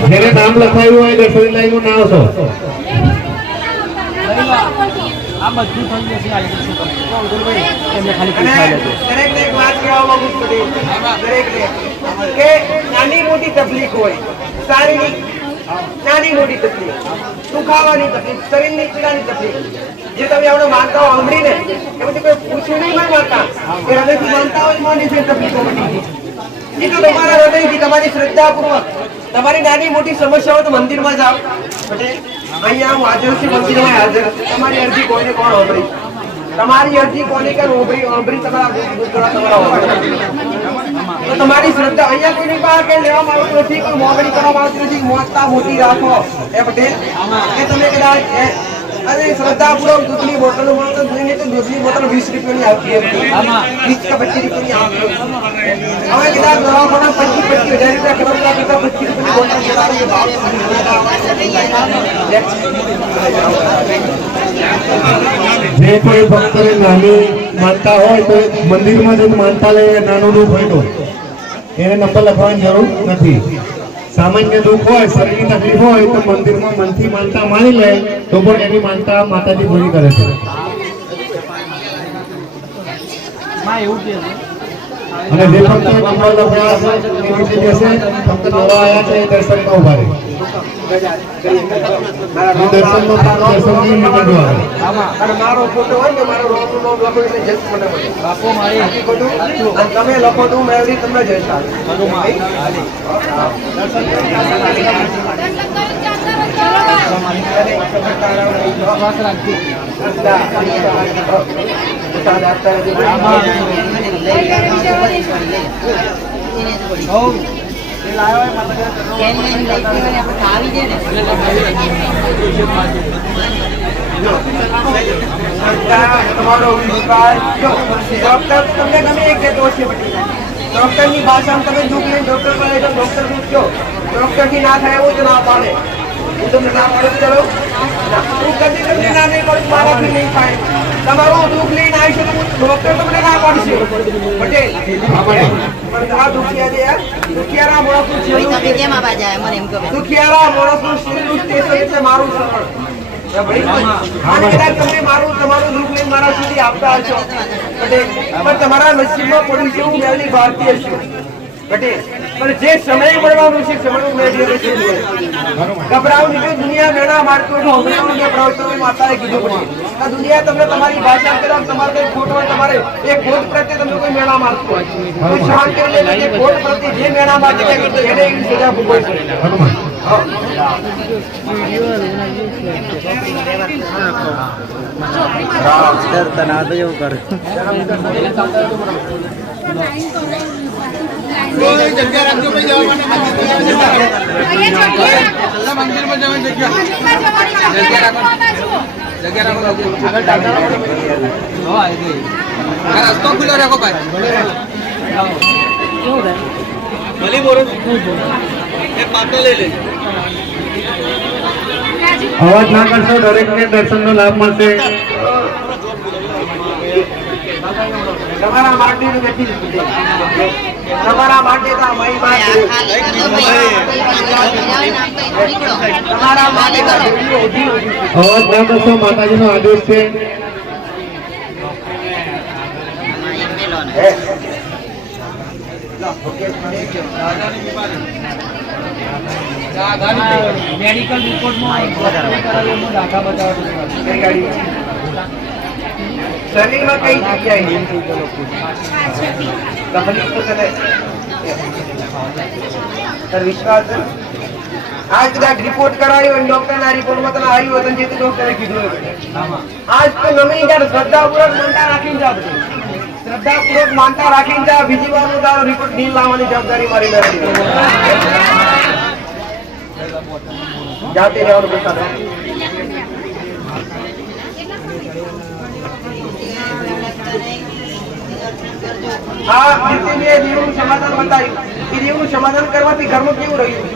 જેને નામ લખાયું હોય દર્શન લાઈનું નામ છો. આ બધું થઈ જશે. દરેકને એક વાત કહેવા માંગુ છું પટેલ, દરેકને કે નાની મોટી તકલીફ હોય, શારીરિક નાની મોટી તકલીફ, દુખાવાની તકલીફ, શરીરની પીડાની તકલીફ, જે તમે આપણે માનતા હો સાંભળીને એ બધી કોઈ પૂછ્યું નહીં માનતા, એ હૃદયથી માનતા હોય માની છે તકલીફો બધી. એ તો તમારા હૃદયથી તમારી શ્રદ્ધાપૂર્વક તમારી નાની મોટી સમસ્યાઓ તો મંદિરમાં જાઓ પટેલ. અહીંયા હું હાજર છું, મંદિરમાં હાજર. તમારી અરજી કોઈને કોણ સાંભળી, તમારી અરજી કોને કે સાંભળી તો તમારી શ્રદ્ધા અહીંયા કોઈની પાસે કે લેવામાં આવતું નથી, કોઈ મોગણી કરવામાં આવતી નથી. મોજતા મોટી રાખો એ પટેલ કે તમે કદાચ અને શ્રદ્ધાપૂર્વક દૂધની બોટલ મળતો જોઈને તો દૂધની બોટલ 20 રૂપિયાની આવતી હતી, 20 કે 25 રૂપિયાની આવતી. હવે કદાચ દવાખાના 25,000 રૂપિયા ખર્ચતા કરતા 25 રૂપિયાની બોટલ. જે કોઈ ભક્તોને નાની માનતા હોય તો મંદિરમાં જઈને માનતા લઈને નાનું દુઃખ હોય તો એને નંબર લખવાની જરૂર નથી. સામાન્ય દુઃખ હોય, શરીરની તકલીફ હોય તો મંદિરમાં મનથી માનતા માની લે તો પણ એની માનતા માતાજી પૂરી કરે છે. અને જે ભક્તો નંબર લખાયા છે એ રીતે જશે. ભક્ત નવા આવ્યા છે એ દર્શનમાં ઉભા રહે. મારો ફોટો હોય ને મારો રોમનું નામ લખો એટલે જસ મને મળે. બાપો મારી તમે લખો તો મેળવી તમને જશ આવે. તમારો વિશ્વાસ ડોક્ટર તમને ગમે એક કહેતો હશે ડોક્ટરની ભાષામાં તમે દુઃખ લઈને ડોક્ટર પાસે તો ડોક્ટર પૂછજો, ડોક્ટરથી ના થાય એવું જ ના પાડે. હું તમને ના પાડું ચલો હું કદી તમને ના નહીં પાડું, મારાથી નહીં થાય. તમારું દુઃખ લઈને આવીશું તો ડોક્ટર તમને ના પાડશે પટેલ. પણ આ દુખિયા છે દુખિયારા માણસનું દુખિયારા માણસનું શરીરનું સ્ટેશન એટલે મારું શરણ. અને કદાચ તમે તમારું દુઃખ લઈને મારા સુધી આપતા હશો પટેલ, પણ તમારા નસીબમાં પડ્યું છે હું મેળવી ભારતીય છું પટેલ. પણ જે સમય મળવાનું છે સમય મેળવી ગભરાવ નહીં. દુનિયા મેળા મારતો ગભરાવતો માતાએ કીધું પટેલ. આ દુનિયા તમને તમારી ભાષા કરો, તમારે કઈ ખોટ હોય, તમારે એ ખોટ પ્રત્યે તમે કોઈ મેળા મારતો હોય તો શાંત કરીને જે ખોટ પ્રત્યે જે મેળા મારતો એને એવી સજા ભોગવવી પડે. તને આ તો એવું કરે. રસ્તો ખુલ્લો રાખો ભાઈ. ભલે બોલો એક પાટો લઈ લે. અવાજ ના કરશો, દરેકને દર્શનનો લાભ મળશે. તમારા માટે નથી, તમારા માટે તો મહિમા છે. તમારા માટે અવાજ ના કરશો, માતાજીનો આદેશ છે. મેડિકલ રિપોર્ટમાં દાખલા બતાવવા શરીરમાં કઈ જગ્યાએ તકલીફ તો તને તાર વિશ્વાસ છે? આજ કદાચ રિપોર્ટ કરાયો અને ડોક્ટરના રિપોર્ટમાં તને આવ્યું હતું જે ડોક્ટરે કીધું હોય. આજ તો નમી જ્યારે શ્રદ્ધાપૂર્વક માનતા રાખીને જા, બધું શ્રદ્ધાપૂર્વક માનતા રાખીને જા. બીજી વાર તારો રિપોર્ટ નહીં લાવવાની જવાબદારી મારી નથી. જાતે રહેવાનું પ્રસાદ. આ રીતે મેં દેવનું સમાધાન બતાવ્યું. એ દેવનું સમાધાન કરવાથી ઘરમાં કેવું રહ્યું?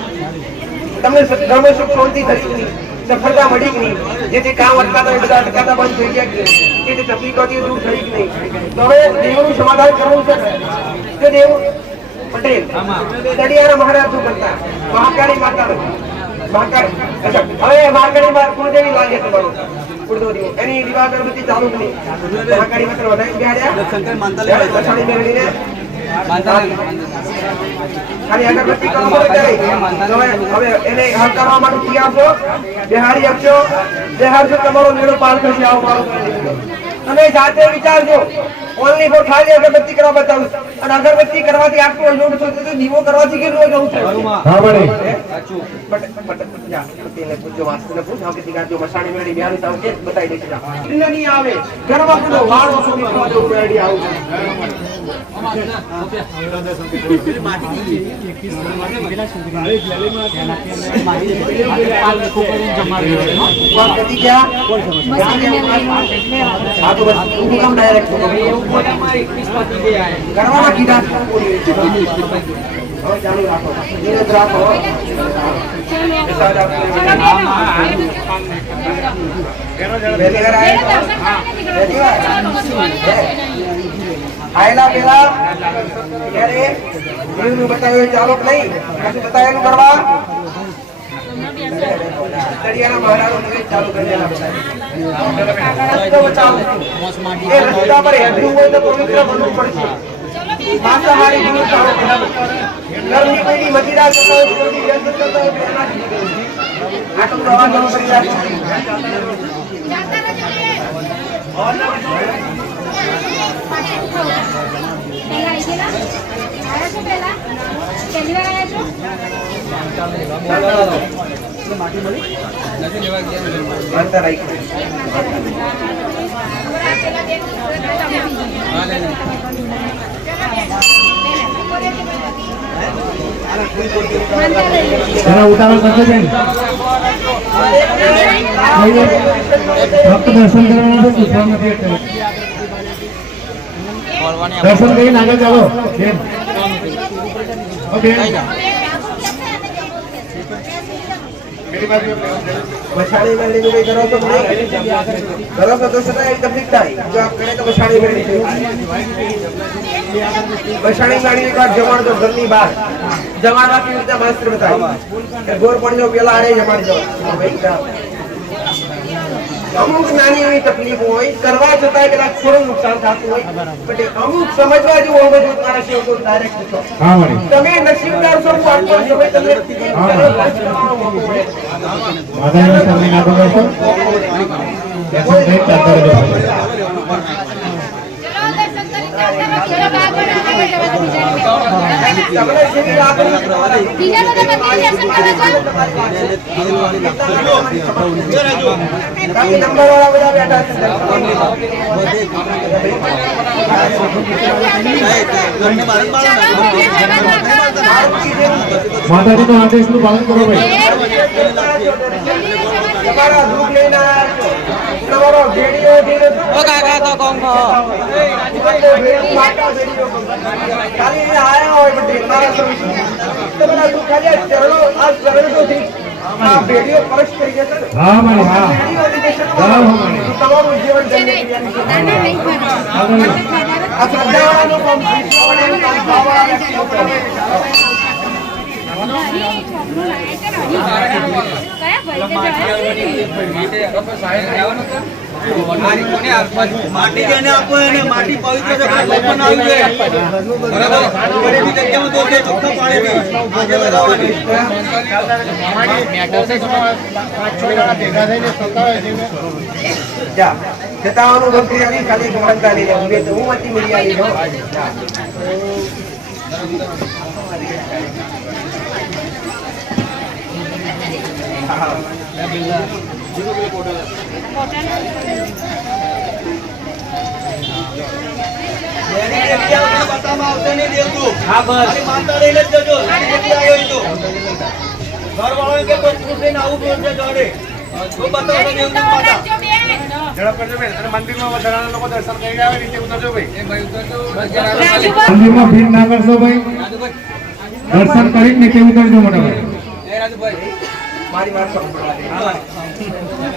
તમને ઘરમાં સુખ શાંતિ થઈ નહીં, સફળતા મળી કે નહીં? જેથી કામ અટકાતા હોય બધા અટકાતા બંધ થઈ ગયા કે નહીં? જે તકલીફો હતી દૂર થઈ કે નહીં? તો હવે દેવનું સમાધાન કરવું છે તો દેવ પટેલ દડિયાના મહારાજ શું કરતા? મહાકાળી માતા મહાકાળી. અચ્છા, હવે મહાકાળી માં કુળદેવી લાગે તમારું કુળદેવી એની દીવા અગરબત્તી ચાલુ જ નહીં. મહાકાળી માતા વધારી બેહાડ્યા શંકર માનતા પછાડી મેળવીને ખાલી અગરબત્તી કરો હવે એને હાથ કરવા માટે કી આપો, બેહારી આપજો. બેહારજો, તમારો મેળો પાર થશે. આવો મારો તમે જાતે વિચારજો. ઓનલી ફોર ખાલી અગરબત્તી કરવા બતાવું અને અગરબત્તી કરવાથી આટલું લોડ થશે તો દીવો કરવાથી કેટલું જવું છે? હા બરાબર. મસાણી મેળી બિહારી સાહેબ કે બતાવી દઈશ. નહીં આવે ઘરમાં પેલો વાળો છોકરો આવું કરવામાં કીધા હવે ચાલુ રાખો, ધીરજ રાખો. આયેલા પેલા ત્યારે દેવનું બતાવ્યું ચાલો કે નહીં, પછી બતાવેલું કરવા દરિયાના મહારાજનું નિવેદ ચાલુ કરી દેલા. એ રસ્તા પર હેઠું હોય તો પવિત્ર બનવું પડશે. માંસાહારી જીવ ચાલો ઘરની કોઈની મદિરા કરતા હોય, કોઈની વ્યસ્ત કરતા હોય આટલું પ્રવાહ ચાલુ કરી રાખો. ઉતાવળ કરશો બેન? ફક્ત દર્શન કરવાના છે, પૂછવા નથી. દર્શન કરીને આગળ ચાલો બેન. મસાણી મેળવી કઈ કરો તો કરો તો છતાં એક તકલીફ થાય. જો આપ કરે તો મસાણી મેળવી મસાણી મેળવી એક વાર જમાડ દો ઘરની બહાર. જમાડવા કેવી રીતે માસ્ટર બતાવે ગોર પડજો પેલા આડે જમાડજો. અમુક નાની એવી તકલીફ હોય કરવા છતાં કદાચ થોડું નુકસાન થતું હોય, પણ અમુક સમજવા જેવું હવે જો તારા સેવકો ડાયરેક્ટ પૂછો. તમે નસીબદાર છો, આટલો સમય તમને માતાજીનો સમય નાખો કરશો. દર્શન કરી ચાલતા રહેજો. ચલો દર્શન કરી ચાલતા રહો. ચલો આગળ તમને જેવી લાગણી તમારા બીજાનું તો મંદિર દર્શન કરવા જાઓ. બાકી નંબર વાળા બધા બેઠા છે માતાજીનો આદેશનું પાલન કરો ભાઈ. તમારા દુઃખ લઈને આવ્યા છો તમારો ભેડીઓ ધીરે ખાલી આયા હોય બધી મારા તમારા દુઃખ ખાલી આ ચરણો આ ચરણોથી આ ભેડીઓ પરશ કરી જશે ને. હા મારી હા ભેડીઓ લીધે છે ને હા, મારી. તો તમારું જીવન ધન્ય થઈ જશે. આ શ્રદ્ધાવાળાનું કામ છે. ખાવાવાળા વ્યક્તિઓ પણ માટી જેને આપો એને માટી પવિત્ર છે કોઈ પણ આવી જાય બરાબર બધી જગ્યામાં તો કે ચોખ્ખા પાણી આજે લગાવવાની જા જતાવાનું ભક્તિ આવી ખાલી ગોળતા નહીં હું તો હું મતી મળી આવી જો એની જગ્યાએ બતાવવામાં આવશે નહીં દેવતું હા બસ ખાલી માનતા લઈને જ જજો એની જગ્યાએ આવ્યો તો ઘરવાળાએ કે કોઈ પૂછીને આવું બોલશે જોડે તો બતાવશે દેવતું માતા મંદિરમાં ભીડ ના કરશો ભાઈ. દર્શન કરી નીચે ઉતરજો મોટા ભાઈ. મારી વાત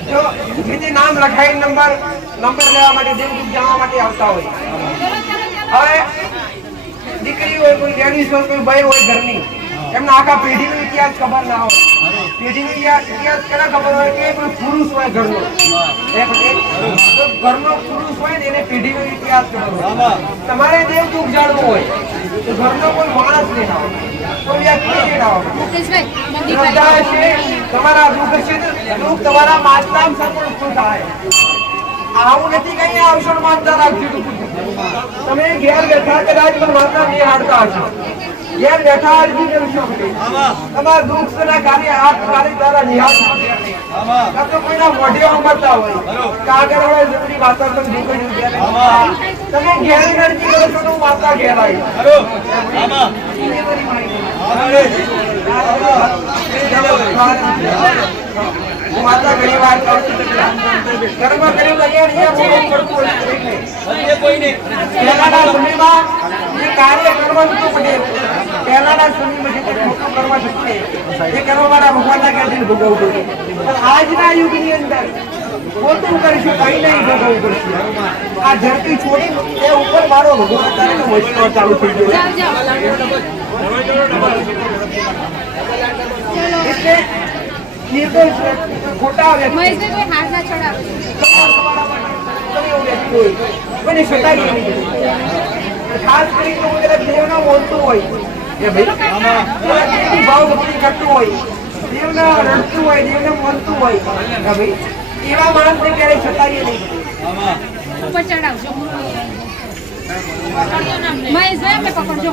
જો જે નામ લખાઈ નંબર લેવા માટે દેવદૂત જવા માટે આવતા હોય હવે દીકરી હોય કોઈ લેડીઝ હોય કોઈ ભાઈ હોય ઘરની એમના આખા પેઢીનો ઇતિહાસ ખબર ના હોય પેઢીનો ઇતિહાસ કેના ખબર હોય કે કોઈ પુરુષ હોય ઘરનો એ પટેલ તો ઘરનો પુરુષ હોય ને એને પેઢીનો ઇતિહાસ ખબર હોય તમારે દેવદૂત જાણવું હોય તો ઘરનો કોઈ માણસ નહીં આવે કોઈ વ્યક્તિ નહીં આવે શ્રદ્ધા છે તમારા દુઃખ છે દુઃખ તમારા માતા સંપૂર્ણ થાય આવું નથી કઈ અવસર માનતા રાખજો તમે ઘેર બેઠા કદાચ પણ માતા નહીં હાડતા હશો ઘેર બેઠા અરજી કરશો તમારા દુઃખ ના કાર્ય હાથ કાર્ય દ્વારા નિહાળ તો કોઈના મોઢે ઉમરતા હોય કાગળ વાળા જબરી માતા પણ દુઃખ તમે ઘેર અરજી કરો છો તો માતા ઘેર માતા ઘણી વાર કર્મ કર્યું પહેલાના સમયમાં જે કાર્ય કરવા જતું પટેલ પહેલાના સમયમાં જે ખોટું કરવા જતું એ કરવા મારા ભગવાનના ઘેરથી ભોગવવું પડતું પણ આજના યુગની અંદર ખોટું કરીશું કઈ નહીં ભોગવવું પડશે આ ધરતી છોડી એ ઉપર મારો ભગવાન અત્યારે વચનો ચાલુ થઈ ગયો એટલે નિર્દોષ વ્યક્તિ, ખોટા વ્યક્તિ મહેશભાઈ કોઈ હાથ ના ચડાવે. કોઈને સતાવી નહીં ખાસ કરીને કોઈ કદાચ દેવના બોલતું હોય કે ભાઈ ભાવ ભક્તિ કરતું હોય દેવના રડતું હોય દેવને બોલતું હોય કે ભાઈ એવા માણસને ક્યારેય સતાવીએ નહીં ઉપર ચડાવજો. મહેશભાઈ અમે પકડજો.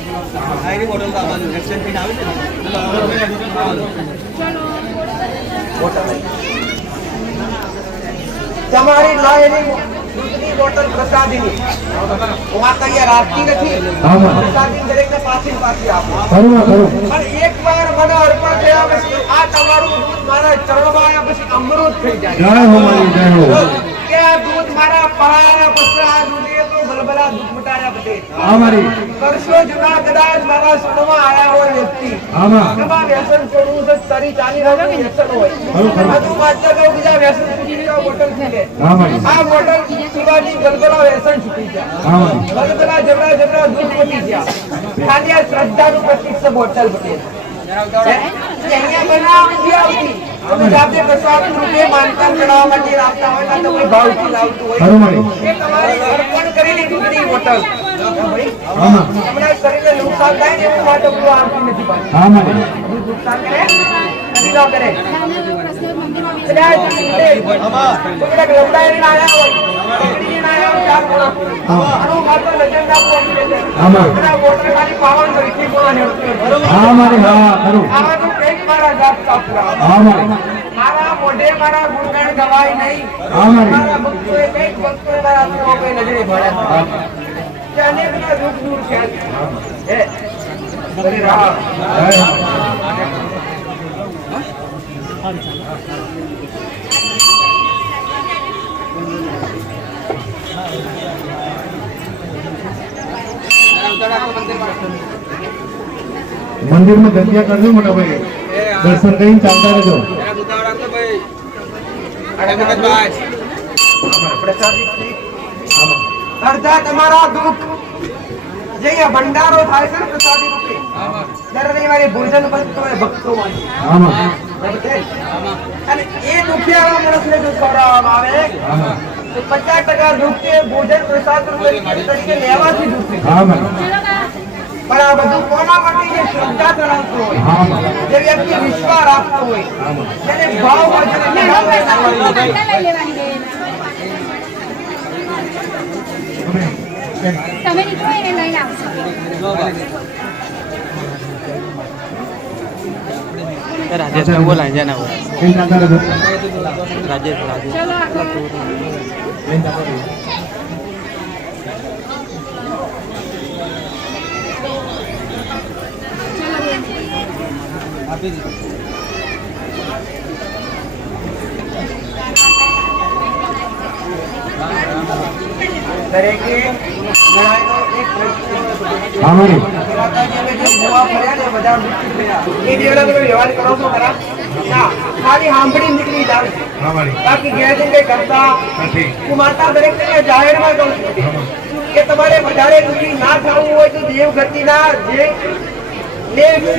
આઈની બોટલ તો બાજુ એક્શન પીને આવી છે તમારી લાયેલી દૂધની બોટલ પ્રસાદીની હું આ કહીએ રાખતી નથી પ્રસાદી દરેકને પાછી આપો પણ એકવાર મને અર્પણ થયા પછી આ તમારું દૂધ મારા ચરણમાં આવ્યા પછી અમૃત થઈ જાય કે આ દૂધ મારા પહાડા પછી આ દૂધે તો બલબલા દૂધ મટાડ્યા બધે વર્ષો જૂના કદાચ મારા શરણમાં આવ્યા હોય વ્યક્તિ એમાં વ્યસન છોડવું છે તરી ચાલી રહ્યો વ્યસન હોય બધું માત્ર કહું બીજા વ્યસન છૂટી જાઓ બોટલ થી લે આ બોટલ પીવાથી બલબલા વ્યસન છૂટી જાય બલબલા જબરા દૂધ પતી ગયા ખાલી આ શ્રદ્ધાનું પ્રતીક છે બોટલ પટેલ અહીંયા બનાવતી આવતી તમે જાતે પ્રસાદ રૂપે માનતા ચડાવવા માટે લાવતા હોય તો કોઈ ભાવથી લાવતું હોય એ તમારી અર્પણ કરેલી દૂધની બોટલ તમારા શરીરને નુકસાન થાય ને એવું માટે પૂરું આવતી નથી પાછું નુકસાન કરે નથી ન કરે એટલે જાય તો બેટા ગોપડાએ ના આયા હોય પકડીને ના આયા હોય ચાર કોણા આનું માત્ર લજન આપો આમાં બેટા મોટર ખાલી પાવન કરી કોણા હા મારી હા ખરું આવા તો કઈક મારા ગાત કાપરા હા મારી મારા મોઢે મારા ગુણગાન ગવાય નહીં હા મારી મારા ભક્તોએ કઈક ભક્તોએ મારા આત્મા કોઈ નજરે ભળ્યા કે અનેકના દુઃખ દૂર છે હે હરે રામ મંદિર માં ગંદિયા કરજો મોટા ભાઈ દર્શન કરીને ચાલતા રહેજો અડધા તમારા દુઃખ જે અહીંયા ભંડારો થાય છે ને પ્રસાદી રૂપે દર રવિવારે ભોજન બનતો હોય ભક્તો માટે આમાં અને એ દુખિયાળા માણસને જો ખવડાવવામાં આવે તો 50% દુઃખ છે ભોજન પ્રસાદ તરીકે લેવાથી દુઃખ છે આમાં પણ આ બધું કોના માટે જે શ્રદ્ધા ધરાવતો હોય આમાં જે વ્યક્તિ વિશ્વાસ રાખતો હોય જેને ભાવ હોય જેને ભાવ હોય લઈ લેવાની છે. તમે નીકળો એને લઈને આવશો. राजेश ने बोला है जाना वो કઈ ચાલતા રહેજો राजेश राजेश ચલો આગળ. કઈ ચાલતા રહેજો ચલો બેન. દરેકે ગણાયનો એક પ્રશ્ન હા મારી માતાજીએ જે ભૂવા ફર્યા ને બધા મૃત્યુ થયા એ દેવડા તમે વ્યવહાર કરો છો ખરા ના ખાલી સાંભળી નીકળી જાવ હા મારી બાકી ઘેર જઈને કઈ કરતા નથી હું માતા દરેક જગ્યાએ જાહેરમાં કહું છું કે તમારે વધારે દુઃખી ના થવું હોય તો દેવ ગતિના જે દેવ છે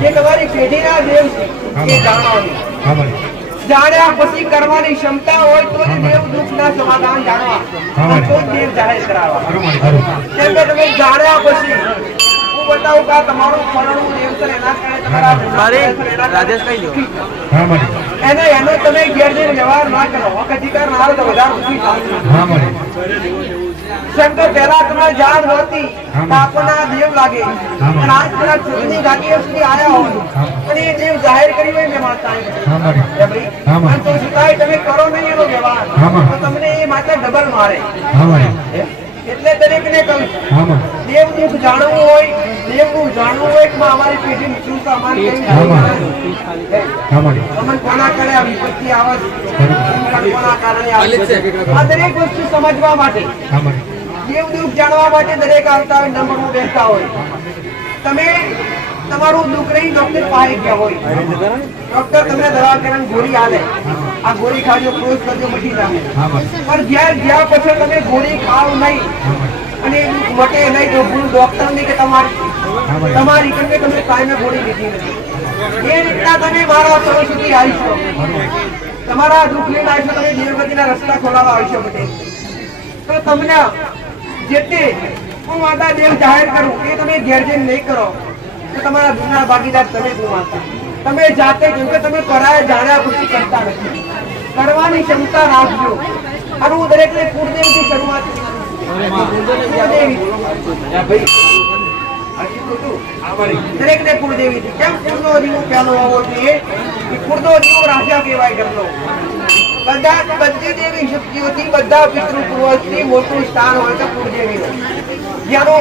જે તમારી પેઢીના દેવ છે એ જાણવાનું હા મારી જાણ્યા પછી કરવાની ક્ષમતા હોય તો જ દેવ દુઃખના સમાધાન જાણવા તો જ દેવ જાહેર કરાવવા ખરું મારી ખરું કેમ કે તમે જાણ્યા પછી હું બતાવું કે આ તમારું ફળનું દેવ છે એના કારણે તમારા अरे राजेश कहीं लो હા મારી એને એનો તમે ઘેર જઈને વ્યવહાર ના કરો અધિકાર ના આવે તો વધારે દુઃખી થાય હા મારી શંકર પહેલા તમારે જાણ નહોતી તો આપણને આ દેવ લાગે પણ આજ પેલા ચૂંટણી ઘાટીઓ સુધી આવ્યા હોય અને એ દેવ જાહેર કરી હોય મેં માતા હા મારી પણ તો છતાંય તમે કરો નહીં એનો વ્યવહાર તો તમને એ માતા ડબલ મારે હા મારી એટલે દરેકને કહું છું હા મારી દેવ દુઃખ જાણવું હોય દેવનું જાણવું હોય કે અમારી પેઢી શું સામાન કેવી હા જાણવું મારી અમન કોના કારણે આ વિપત્તિ આવે છે? કોના કારણે આવે છે? આ દરેક વસ્તુ સમજવા માટે હા મારી દેવ દુઃખ જાણવા માટે દરેક આવતા હોય નંબરમાં બેસતા હોય તમે તમારું દુઃખ નહીં ડોક્ટર પાસે ગયા હોય ડોક્ટર તમને દવા કરીને ગોળી આલે આ ગોળી ખાજો ક્રોસ કરજો મટી જાય હા મારી પણ જ્યાં ગયા પછી તમે ગોળી ખાવ નહીં અને એ દુઃખ મટે નહીં તો ભૂલ ડોક્ટર ની કે તમારી કેમ કે તમે કાયમે ગોળી લીધી નથી એ રીતના તમે મારા સર્વ સુધી આવી છો તમારા દુઃખ લઈને આવી છો તમે દેવગતિના રસ્તા ખોલાવા આવી છો બધે તો તમને જેટલી હું માતા દેવ જાહેર કરું એ તમે ઘેર જઈને નહીં કરો તો તમારા દુઃખના ભાગીદાર તમે હું માતા તમે જાતે કેમ કે તમે કરાય જાણ્યા પછી કરતા નથી કરવાની ક્ષમતા રાખજો અને હું દરેકને કુળદેવથી શરૂઆત દરેકને કુળદેવીથી કેમ કુળનો દીવો પહેલો હોવો જોઈએ કે કુળનો દીવો રાજા કહેવાય ઘરનો બધા બધી દેવી શક્તિઓથી બધા પિતૃ પૂર્વજથી મોટું સ્થાન હોય તો કુળદેવીનું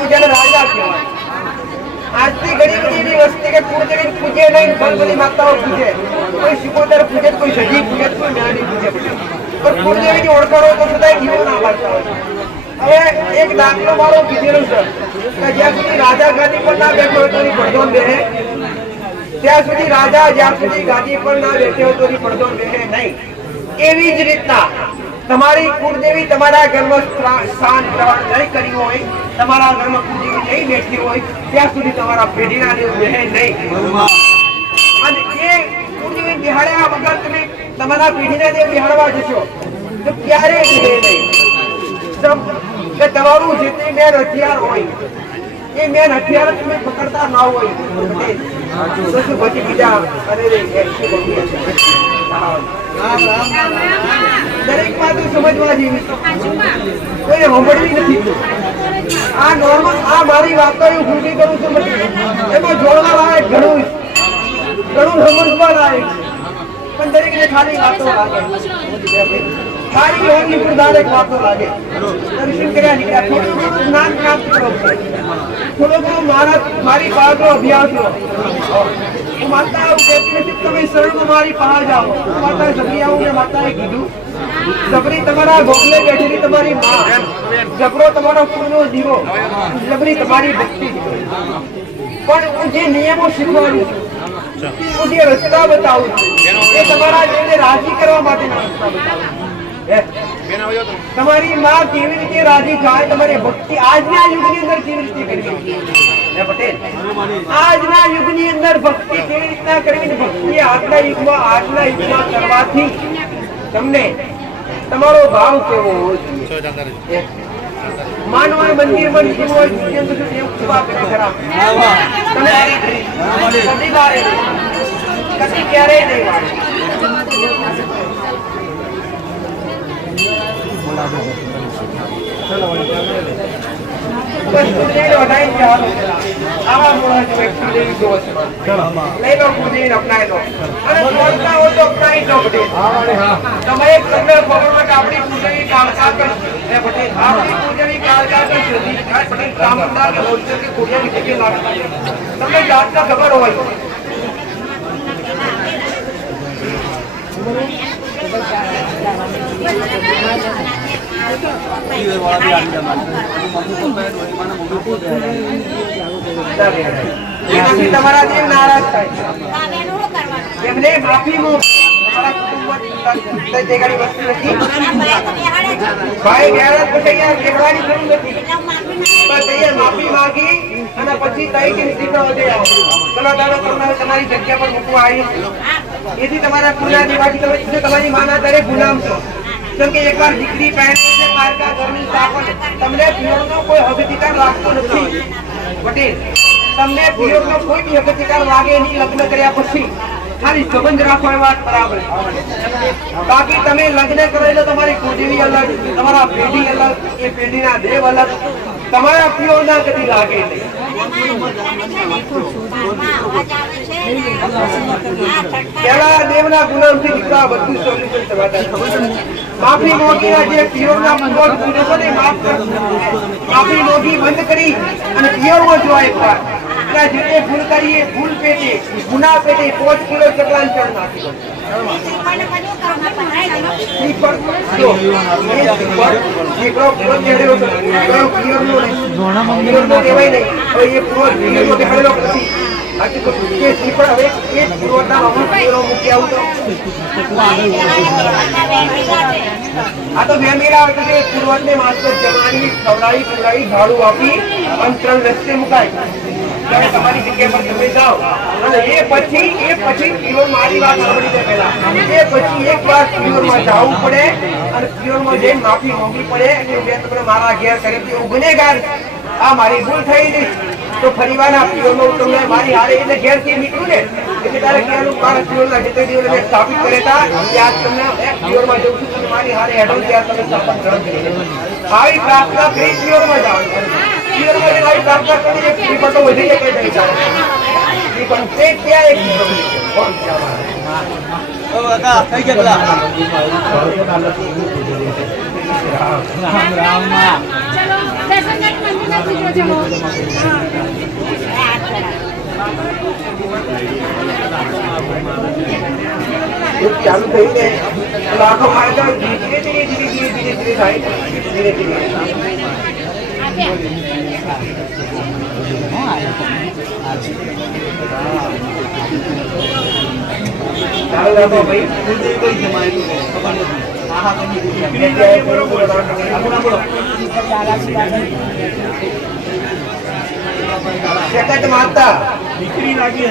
જેને રાજા કહેવાય આજથી ઘણી બધી એવી વસ્તી કે કુળદેવી પૂજે નહીં ઘણી બધી માતાઓ પૂજે કોઈ સિકોતર પૂજે કોઈ સજી પૂજે કોઈ મેળવી પૂજે પણ કુળદેવીની ઓળખાણ હોય તો બધા દીવો ના બાળતા હોય હવે એક દાખલો મારો કીધેલો છે કે જ્યાં સુધી રાજા ગાદી પર ના બેઠો હોય તો એની પડદોન બેહે ત્યાં સુધી રાજા જ્યાં સુધી ગાદી પર ના બેઠો હોય તો એની પડદોન બેહે નહીં એવી જ રીતના તમારી કુળદેવી તમારા ઘરમાં સ્થાન ગ્રહણ નહીં કર્યું હોય તમારા ઘરમાં કુળદેવી નહીં બેઠી હોય ત્યાં સુધી તમારા પેઢીના દેવ બેહે નહીં અને એ કુળદેવી બિહાડ્યા વગર તમે તમારા પેઢીના દેવ બિહાડવા જશો તો ક્યારેય બેહે નહીં કે તમારું જે તે મેન હથિયાર હોય એ મેન હથિયાર તમે પકડતા ના હોય તો શું પછી બીજા અરે દરેક વાત સમજવા જેવી કોઈ સાંભળવી નથી. આ નોર્મલ આ મારી વાતો હું ખોટી કરું છું એમાં જોડવા લાયક ઘણું સમજવા લાયક પણ દરેકને ખાલી વાતો લાગે, ખાલી યોગની પણ દરેક વાતો લાગે. દર્શન કર્યા નીકળ્યા થોડું ઘણું જ્ઞાન પ્રાપ્ત કરો, થોડો ઘણો મારી પાસનો અભ્યાસ લો. હું માતા આવું કહેતી નથી તમે શરણમાં મારી પહાડ જાઓ. માતા જબરી આવું ને માતાએ કીધું જબરી તમારા ગોખલે બેઠેલી તમારી માં, જબરો તમારો કુળનો દીવો, જબરી તમારી ભક્તિ. પણ હું જે નિયમો શીખવાડું છું, હું જે રસ્તા બતાવું છું એ તમારા દેવને રાજી કરવા માટેના રસ્તા બતાવું છું. તમારી માં કેવી રીતે રાજી થાય, તમારી ભક્તિ આજના યુગની અંદર કેવી રીતે કરવી પટેલ, આજના યુગની અંદર ભક્તિ કેવી રીતના કરવી, ભક્તિ આજના યુગમાં કરવાથી તમને તમારો ભાવ કેવો હોવો જોઈએ. માનવા મંદિરમાં જીવ હોય દેવ કૃપા કરે ખરા, તમે કદી વારે કદી ક્યારેય નહીં વારે. બસ કુદરત વધાઈ ચાલો આવા મોડા જો એક કુદરત જો છે લઈ લો કુદરત અપનાઈ લો અને બોલતા હો તો અપનાઈ લો પટેલ. તમે એક તમને ખબરમાં કે આપણી કુદરતી કાળકા કરશે પટેલ, આપણી કુદરતી કાળકા કરશે પટેલ. કામદાર કે હોસ્ટેલ કે કુદરતી જગ્યા લાગે તમને જાતના ખબર હોય. તમારા દેવ નારાજ થાય એમને માફી ભાઈ ગેરજ પછી કેળવાની જરૂર નથી, બસ અહીંયા માફી માંગી અને પછી તઈ કે સીધો વધે આવો. ચલો દાદો તમારી જગ્યા પર મૂકવા આવી એથી તમારા પૂરા દિવાળી તમે તમારી માના દરેક ગુલામ છો. કેમ કે એકવાર દીકરી પહેરીને પારકા ઘરની સ્થાપન તમને પિયરનો કોઈ હકીકત લાગતો નથી પટેલ. તમને પિયરનો કોઈ બી હકીકત લાગે નહીં લગ્ન કર્યા પછી, ખાલી સંબંધ રાખો એ વાત બરાબર. બાકી તમે લગ્ન કરો એટલે તમારી કુંડળી અલગ, તમારા પેઢી અલગ, એ પેઢીના દેવ અલગ, તમારા પિયરના કદી લાગે નહીં. પેલા દેવના ગુલામથી દીકરા બધું સોલ્યુશન સમાધાન. માફી મોગીના જે પિયરના પૂર્વજ પૂર્વજો ને માફી મોગી બંધ કરી અને પિયરમાં જોવા એકવાર જે ભૂલ કરીએ ભૂલ પેટે ગુના પેટે 5 કિલો ચકલાંચળ નાખી દો. આ તો વેમેરા પૂર્વજ ને માત્ર જમાની ખવડાવી પીવડાવી ભાડું આપી અને 3 રસ્તે મુકાય. તમારી જગ્યા પર તમે જાઓ અને એ પછી પ્યોર મારી વાત સાંભળી દે પહેલા, એ પછી એકવાર પ્યોરમાં જવું પડે અને પ્યોરમાં જઈને માફી માંગવી પડે કે મેં તમને મારા ઘેર કરી હું ગુનેગાર, આ મારી ભૂલ થઈ ગઈ. તો ફરીવાના પ્યોરમાં તમને મારી હારે એટલે ઘેરથી નીકળું ને એટલે તારે કહેલું મારા પ્યોરના જેટલા દિવસ મેં સ્થાપિત કર્યા હતા ત્યાં તમને પ્યોરમાં જઉં છું, તમે મારી હારે હેડો ત્યાં તમે સ્થાપન કરી. આવી પ્રાર્થના કરી પ્યોરમાં જાઓ. આવી પ્રાર્થના કરી એક શ્રીપટો વધી જાય કઈ જાય પણ તે ત્યાં એક થઈ ગયા રામ રામ રામ. ચલો દર્શનનાથ મંદિરમાં પૂછો ચલો. ચાલુ થઈને લાખો માર્ગ ધીરે ધીરે થાય ધીરે ધીરે. ચાલો દાદો ભાઈ જગત માતા દીકરી લાગી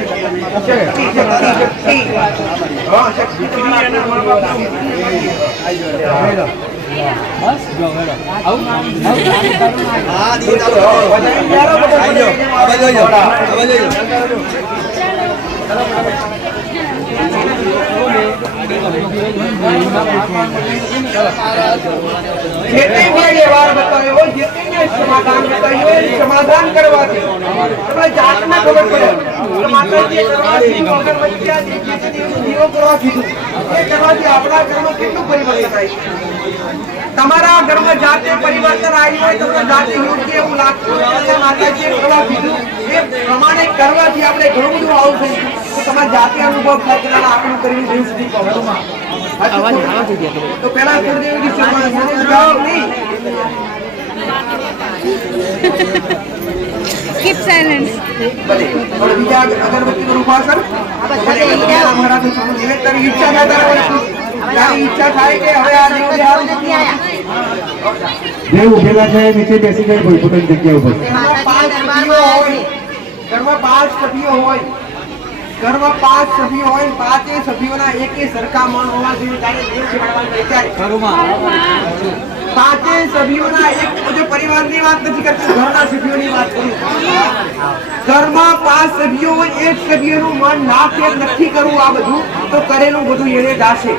શક્તિ હા શક્તિ બસ જો હેડો આવું હા દીકરો હવે જોજો હવે જોજો જે તે મેં વ્યવહાર બતાવ્યો, જે તે મેં સમાધાન બતાવ્યું, એ સમાધાન કરવાથી આપણે જાતને ખબર પડે કે માતાજીએ કરવાથી અગરબત્તી આ દીવો કરવા કીધું, એ કરવાથી આપણા ઘરમાં કેટલું પરિવર્તન થાય. તમારા ઘરમાં જાતે પરિવર્તન આવ્યું હોય, તમને જાતે યોગ્ય એવું લાગતું હોય કે માતાજીએ કરવા કીધું, એ પ્રમાણે કરવાથી આપણે ઘણું બધું આવું થઈ ગયું. તો તમારે જાતે અનુભવ થાય કે ના, આપણું કરીને દેવ સુધી પહોંચવામાં તો પેલા કુળદેવીની શરૂઆત નહીં. Keep silence. ભલે પણ બીજા અગરબત્તીનું ઉપાસન મહારાજ નિવેદ તારી ઈચ્છા થાય તારી ઈચ્છા થાય કે હવે આ દિવસે સારું જે ઉભેલા છે એ નીચે બેસી જાય કોઈ પોતાની જગ્યા ઉપર. ઘરમાં પાંચ સભ્યો હોય, ઘરમાં પાંચ સભ્યો હોય, પાંચે સભ્યોના એકે સરખા મન હોવા જોઈએ ત્યારે દેવ જમાડવાનું વિચારે. પાંચે સભ્યોના એક જો પરિવારની વાત નથી કરતો, ઘરના સભ્યોની વાત કરું. ઘરમાં પાંચ સભ્યો હોય, એક સભ્યનું મન ના કે નથી કરવું આ બધું, તો કરેલું બધું એને દાશે.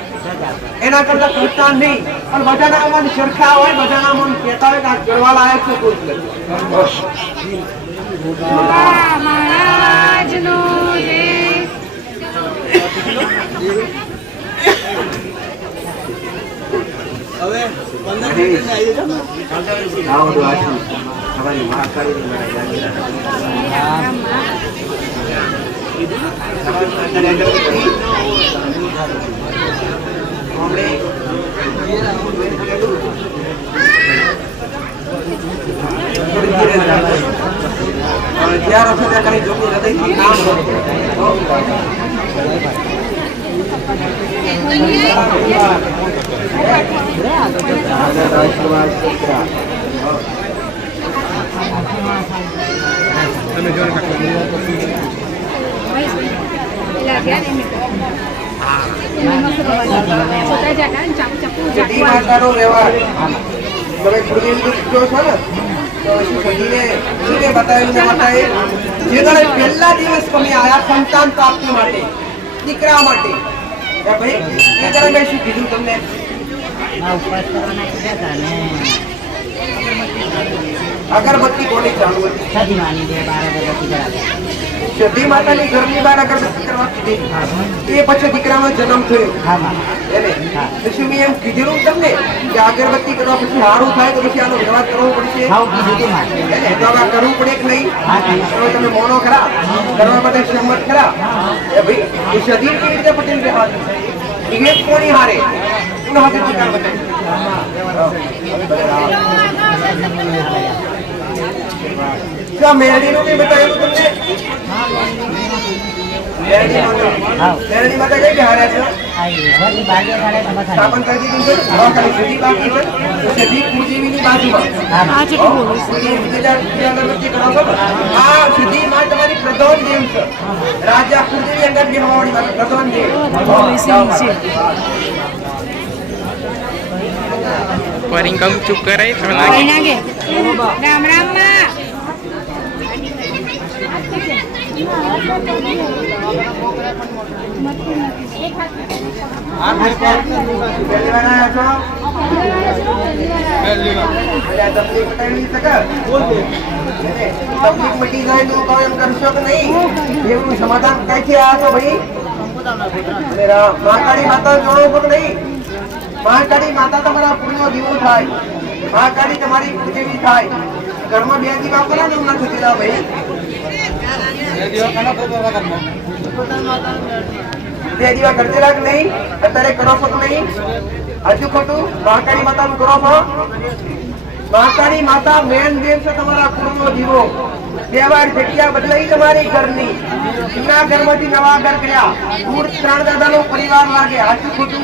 એના કરતા કરતા નહીં. પણ બધાના મન સરખા હોય, બધાના મન કહેતા હોય કે આ કરવા લાયક છે કોઈ જ નથી. મહારાજનો જય. હવે 15 મિનિટ આવી જાવ. જ્યાં રખો ત્યાં કરી જોવું હૃદયથી નામ લો. સતી માતાનો વ્યવહાર તમે કુળદેવીનો દીકરો છો ને, તો સતીને બતાવેલું ને માતાએ જે દાડે પહેલા દિવસ તમે આયા સંતાન પ્રાપ્તિ માટે, દીકરા માટે, ભાઈ એ દાડે મેં શું કીધું તમને? અગરબત્તી કોની ચાલુ હતી? સતી માતાની ઘરની બહાર અગરબત્તી કરવા કીધી. એ પછી દીકરાનો જન્મ થયો. એને પછી મેં એમ કીધેલું તમને કે અગરબત્તી કરવા પછી સારું થાય તો પછી આનો વ્યવહાર કરવો પડશે. તો હવે કરવું પડે કે નહીં? હવે તમે મોનો ખરા કરવા માટે સંમત ખરા? એ ભાઈ એ સતી કેવી રીતે પટેલ વ્યવહાર વિવેક કોની હારે એનો હાથે પ્રકાર બતાવ્યું. મેરડીનું બી બતાવ્યું તમને. મેરડી માતા કઈ કે હારે છે? સ્થાપન કરી દીધું છે. હવે ખાલી સદી બાકી છે. સદી કુળદેવીની બાજુમાં અગરબત્તી કરો છો. આ સદી માં તમારી પ્રધાન દેવ છે. રાજા કુળદેવી અંદર બેહવાવાળી પ્રધાન દેવ. પરિંકા ચૂપ કરાય તો રામ રામ માં. સમાધાન કઈથી આવ્યા છો ભાઈ? મહાકાળી માતા જોડો કે નહીં? મહાકાળી માતા તમારા પુણ્ય દીવો થાય. મહાકાળી તમારી પૂજેવી થાય. ઘરમાં બે દીવા કરો ને એમના થતી ભાઈ. બે દીવા કરતેલા કે નહીં? અત્યારે કરો છો કે નહીં? હજુ ખોટું મહાકાળી માતાનું કરો છો? મહાકાળી માતા મેન દેવ છે તમારા કુળનો દીવો. બે વાર જગ્યા બદલાઈ તમારી ઘરની. જૂના ઘરમાંથી નવા ઘર ગયા. કુળ ત્રણ દાદાનો પરિવાર લાગે. હજુ ખોટું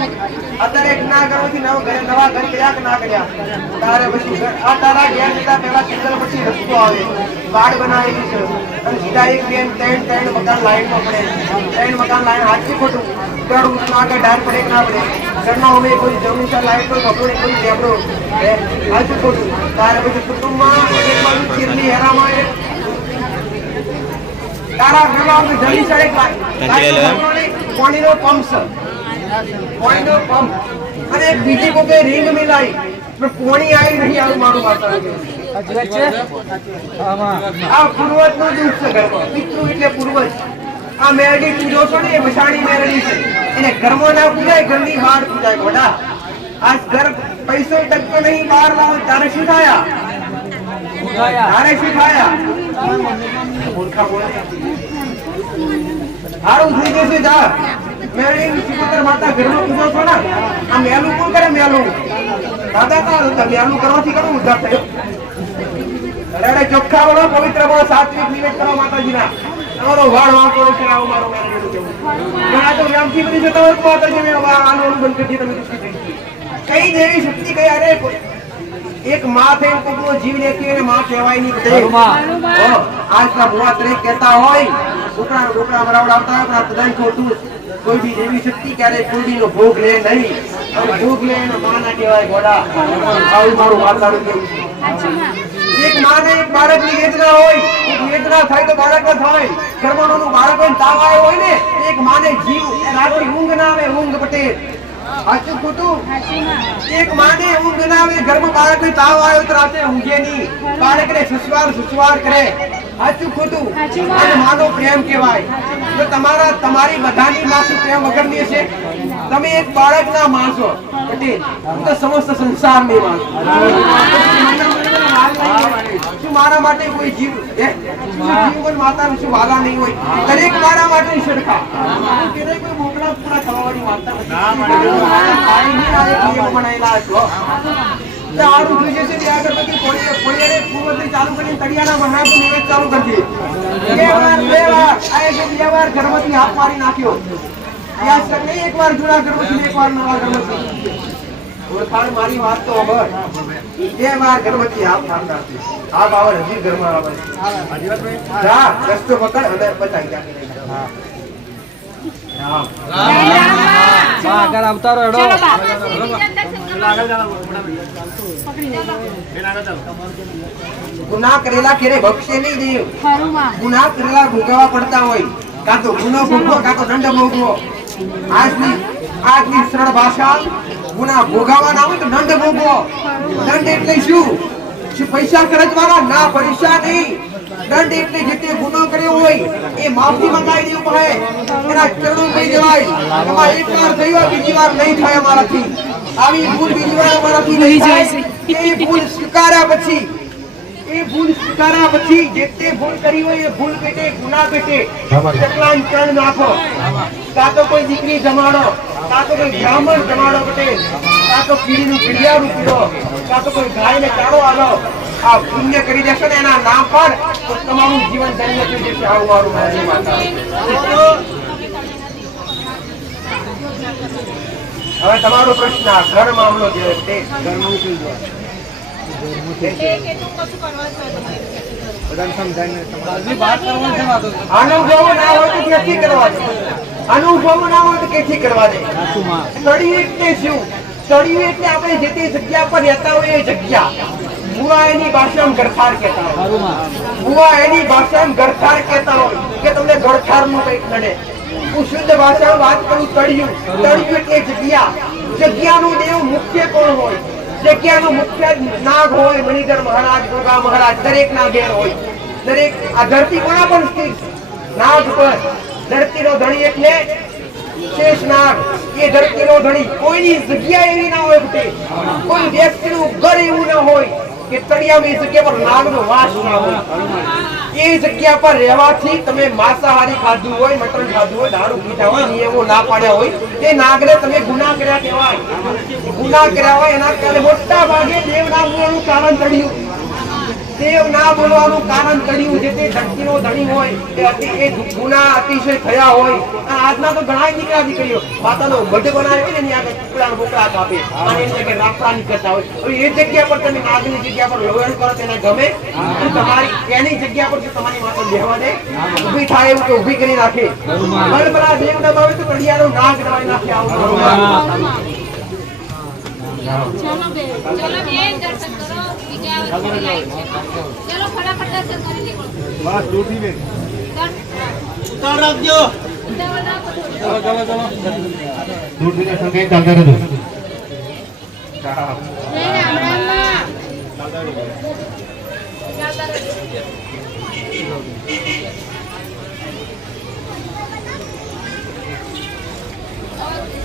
અત્યારે જૂના ઘરમાંથી નવા ઘર ગયા કે ના ગયા? તારે પછી આ તારા ઘેર જતા પેલા ચિત્ર પછી રસ્તો આવે. વાડ બનાવેલી છે અને સીધા એક બેન ત્રણ મકાન લાઈન માં પડે. ત્રણ મકાન લાઈન હાચું ખોટું ઘર ઉઠવા આગળ ડાર પડે કે ના પડે? ઘરના અમે કોઈ જમીન લાઈટ કોઈ ભગોડે કોઈ લેબડો હાચું ખોટું. તારે પછી કુટુંબમાં એક બાજુ ચીરની હેરામાં તારા ઘરમાં જમીન ચડે પાણીનો પંપ છે. પોઈનો પંપ અને એક બીજી કોકે રિંગ મિલાઈ પણ પોણી આવી નહીં આવું મારું માતાનું કહેવું. આ પૂર્વજનું દુઃખ છે ઘરમાં. પિતૃ એટલે પૂર્વજ. આ મેરડી તું જોશો ને એ મસાણી મેરડી છે. એને ઘરમાં ના પૂજાય, ઘરની બહાર પૂજાય. મોઢા આ ઘર પૈસો ટકતો નહીં, બહાર લાવો તારે શું થાયા? તારે શું થાયા? મૂર્ખા બોલે. હારું થઈ જશે જા. મેરડી સિકોતર માતા ઘરમાં પૂજો છો ને, આ મેલું કોણ કરે? મેલું દાદા કા મેલું કરવાથી કરું ઉદ્ધાર થયો. અરે ચોખ્ખા બોલો, પવિત્ર બોલો, સાત્વિક નિવેદ કરો માતાજીના. તમારો વાળ વાંકો છે, આવો મારો મેલું કેવું. ઘણા તો વ્યામથી બધી જતા હોય તો માતાજી મેં આનું બંધ કરી દીધું. તમે દુષ્ટી થઈ કઈ દેવી શક્તિ કઈ? અરે એક માં થઈને કોકનો જીવ લેતી હોય ને માં કહેવાય નહીં. આજના ભુવા તરીકે કહેતા હોય છોકરાનો ડોકરા મરાવડાવતા હોય, પણ આ તદ્દન ખોટું. કોઈ બી દેવી શક્તિ ક્યારે કોઈ બીનો ભોગ લે નહીં. અને ભોગ લે એને માં ના કહેવાય. ગોડા આવું મારું માતાનું કેવું છે. એક માને એક બાળકની વેદના હોય, એક વેદના થાય તો બાળક થાય. ઘરમાંનું બાળક હોય તાવ આવ્યો હોય ને, એક માને જીવ રાત્રે ઊંઘ ના આવે. ઊંઘ પટેલ સાચું ખોટું? એક માને ઊંઘ ના આવે, ઘરમાં બાળકને તાવ આવ્યો તો રાતે ઊંઘે નહીં, બાળકને સુસવાર કરે. સાચું ખોટું? અને માનો પ્રેમ કહેવાય. તો તમારી બધાની માસી પ્રેમ વગરની છે. તમે એક બાળકના માણસો પટેલ, તો સમસ્ત સંસારની માણસો. શું મારા માટે કોઈ જીવ જીવન માતાનું શું વાલા નહીં હોય? દરેક મારા માટે સરખા. કોઈ મોકળા પૂરા થવાની માતા ચાલુ કરીને તળિયાના મહારાજ નિવેદ ચાલુ કરી બે વાર ગર્ભવતી હાથ મારી નાખ્યો. એક વાર જૂના ગર્ભવતી, એક વાર નવા ગર્ભવતી. ઓળખાણ મારી વાત તો ખબર. બે વાર ગર્ભવતી હાથ મારતા આ બાવર હજી ઘરમાં આવે. જા રસ્તો પકડ અને બચાવી જા. આગળ આવતા રહો. ગુનાહ કરેલા ક્યારે બક્ષે નહીં દેવ. ગુનાહ કરેલા ભોગવવા પડતા હોય. કાં તો ગુનો ભોગવો, કાં તો દંડ ભોગવો. આજની સરળ ભાષા, ગુનાહ ભોગવવા ના હોય તો દંડ ભોગવો. દંડ એટલે શું? પૈસા ખર્ચવાના ના, પૈસા નહીં. દંડ એટલે જે તે ગુનો કર્યો હોય એ માફી મંગાવી દેવું પડે. એના ચરણો પડી જવાય. એમાં એક વાર થઈ હોય, બીજી વાર નહીં થાય અમારાથી. આવી ભૂલ બીજી વાર અમારાથી નહીં થાય. એ ભૂલ સ્વીકાર્યા પછી જે તે ભૂલ કરી હોય એ ભૂલ પેટે, ગુના પેટે ચકલાન ચણ નાખો. કાં તો કોઈ દીકરી જમાડો, કાં તો કોઈ બ્રાહ્મણ જમાડો પટેલ, કાં તો કીડીનું પીડિયાનું પીડો, કાં તો કોઈ ગાયને ચારો આલો. આ પુણ્ય કરી દેશો ને એના નામ પર તો તમારું જીવન ધન્ય થઈ જશે. આવું મારું મારી માતા. હવે તમારો પ્રશ્ન ઘર મામલો જે તે ઘરનું શું જોવા અનુભવ ના હોય તો ક્યાંથી કરવા દે? અનુભવ ના હોય તો ક્યાંથી કરવા દે? તળિયું એટલે શું? તળિયું એટલે આપણે જે તે જગ્યા પર રહેતા હોય એ જગ્યા. ભુવા એની ભાષામાં ગરથાર કહેતા હોય. ભુવા એની ભાષામાં ગરથાર કહેતા હોય કે તમને ગરથારનું કંઈક નડે. હું શુદ્ધ ભાષામાં વાત કરું તળિયું. તળિયું એટલે જગ્યા. જગ્યાનું દેવ મુખ્ય કોણ હોય? જગ્યાનો મુખ્ય નાગ હોય. મણિધર મહારાજ, ગોગા મહારાજ દરેક ના ઘેર હોય. દરેક આ ધરતી કોના પર સ્થિત? નાગ પર. ધરતીનો ધણી એટલે શેષ નાગ. એ ધરતીનો ધણી. કોઈની જગ્યા એવી ના હોય, કોઈ વ્યક્તિનું ઘર એવું ના હોય કે તળિયામાં એ જગ્યા પર નાગનો વાસ ના હોય. એ જગ્યા પર રહેવાથી તમે માંસાહારી ખાધું હોય, મટન ખાધું હોય, દારૂ પીધા હોય, નિયમો ના પાડ્યા હોય, તે નાગને તમે ગુનાહ કર્યા કહેવાય. ગુનાહ કર્યા હોય એના કારણે મોટા ભાગે દેવ ના બોલવાનું કારણ તળિયું. દેવ ના બોલવાનું કારણ તળિયું. જે તે ધરતીનો ધણી હોય એ ગુનાહ અતિશય થયા હોય. આજના તો ઘણા દીકરીઓ માતાનો મઢ બનાવ્યો ને એની આગળ ટુકડા બોકડા કાપે અને એની આગળ રાખડા નીકળતા હોય. હવે એ જગ્યા પર તમે નાગની જગ્યા પર લવણ કરો તેને ગમે? તમારી એની જગ્યા પર તમારી માતા બેહવા દે? ઊભી થાય એવું કે ઊભી કરી નાખે. બળબલા દેવ દબાવે તો કડિયાનો નાગ દબાવી નાખે. આવું ચલો બેન દર્શન કરો. ચલો ફટાફટ દર્શન કરી નીકળો. ઉતાર રાખજો. દૂરથી દર્શન કરી ચાલતા રહેજો. જય રામ રામમાં.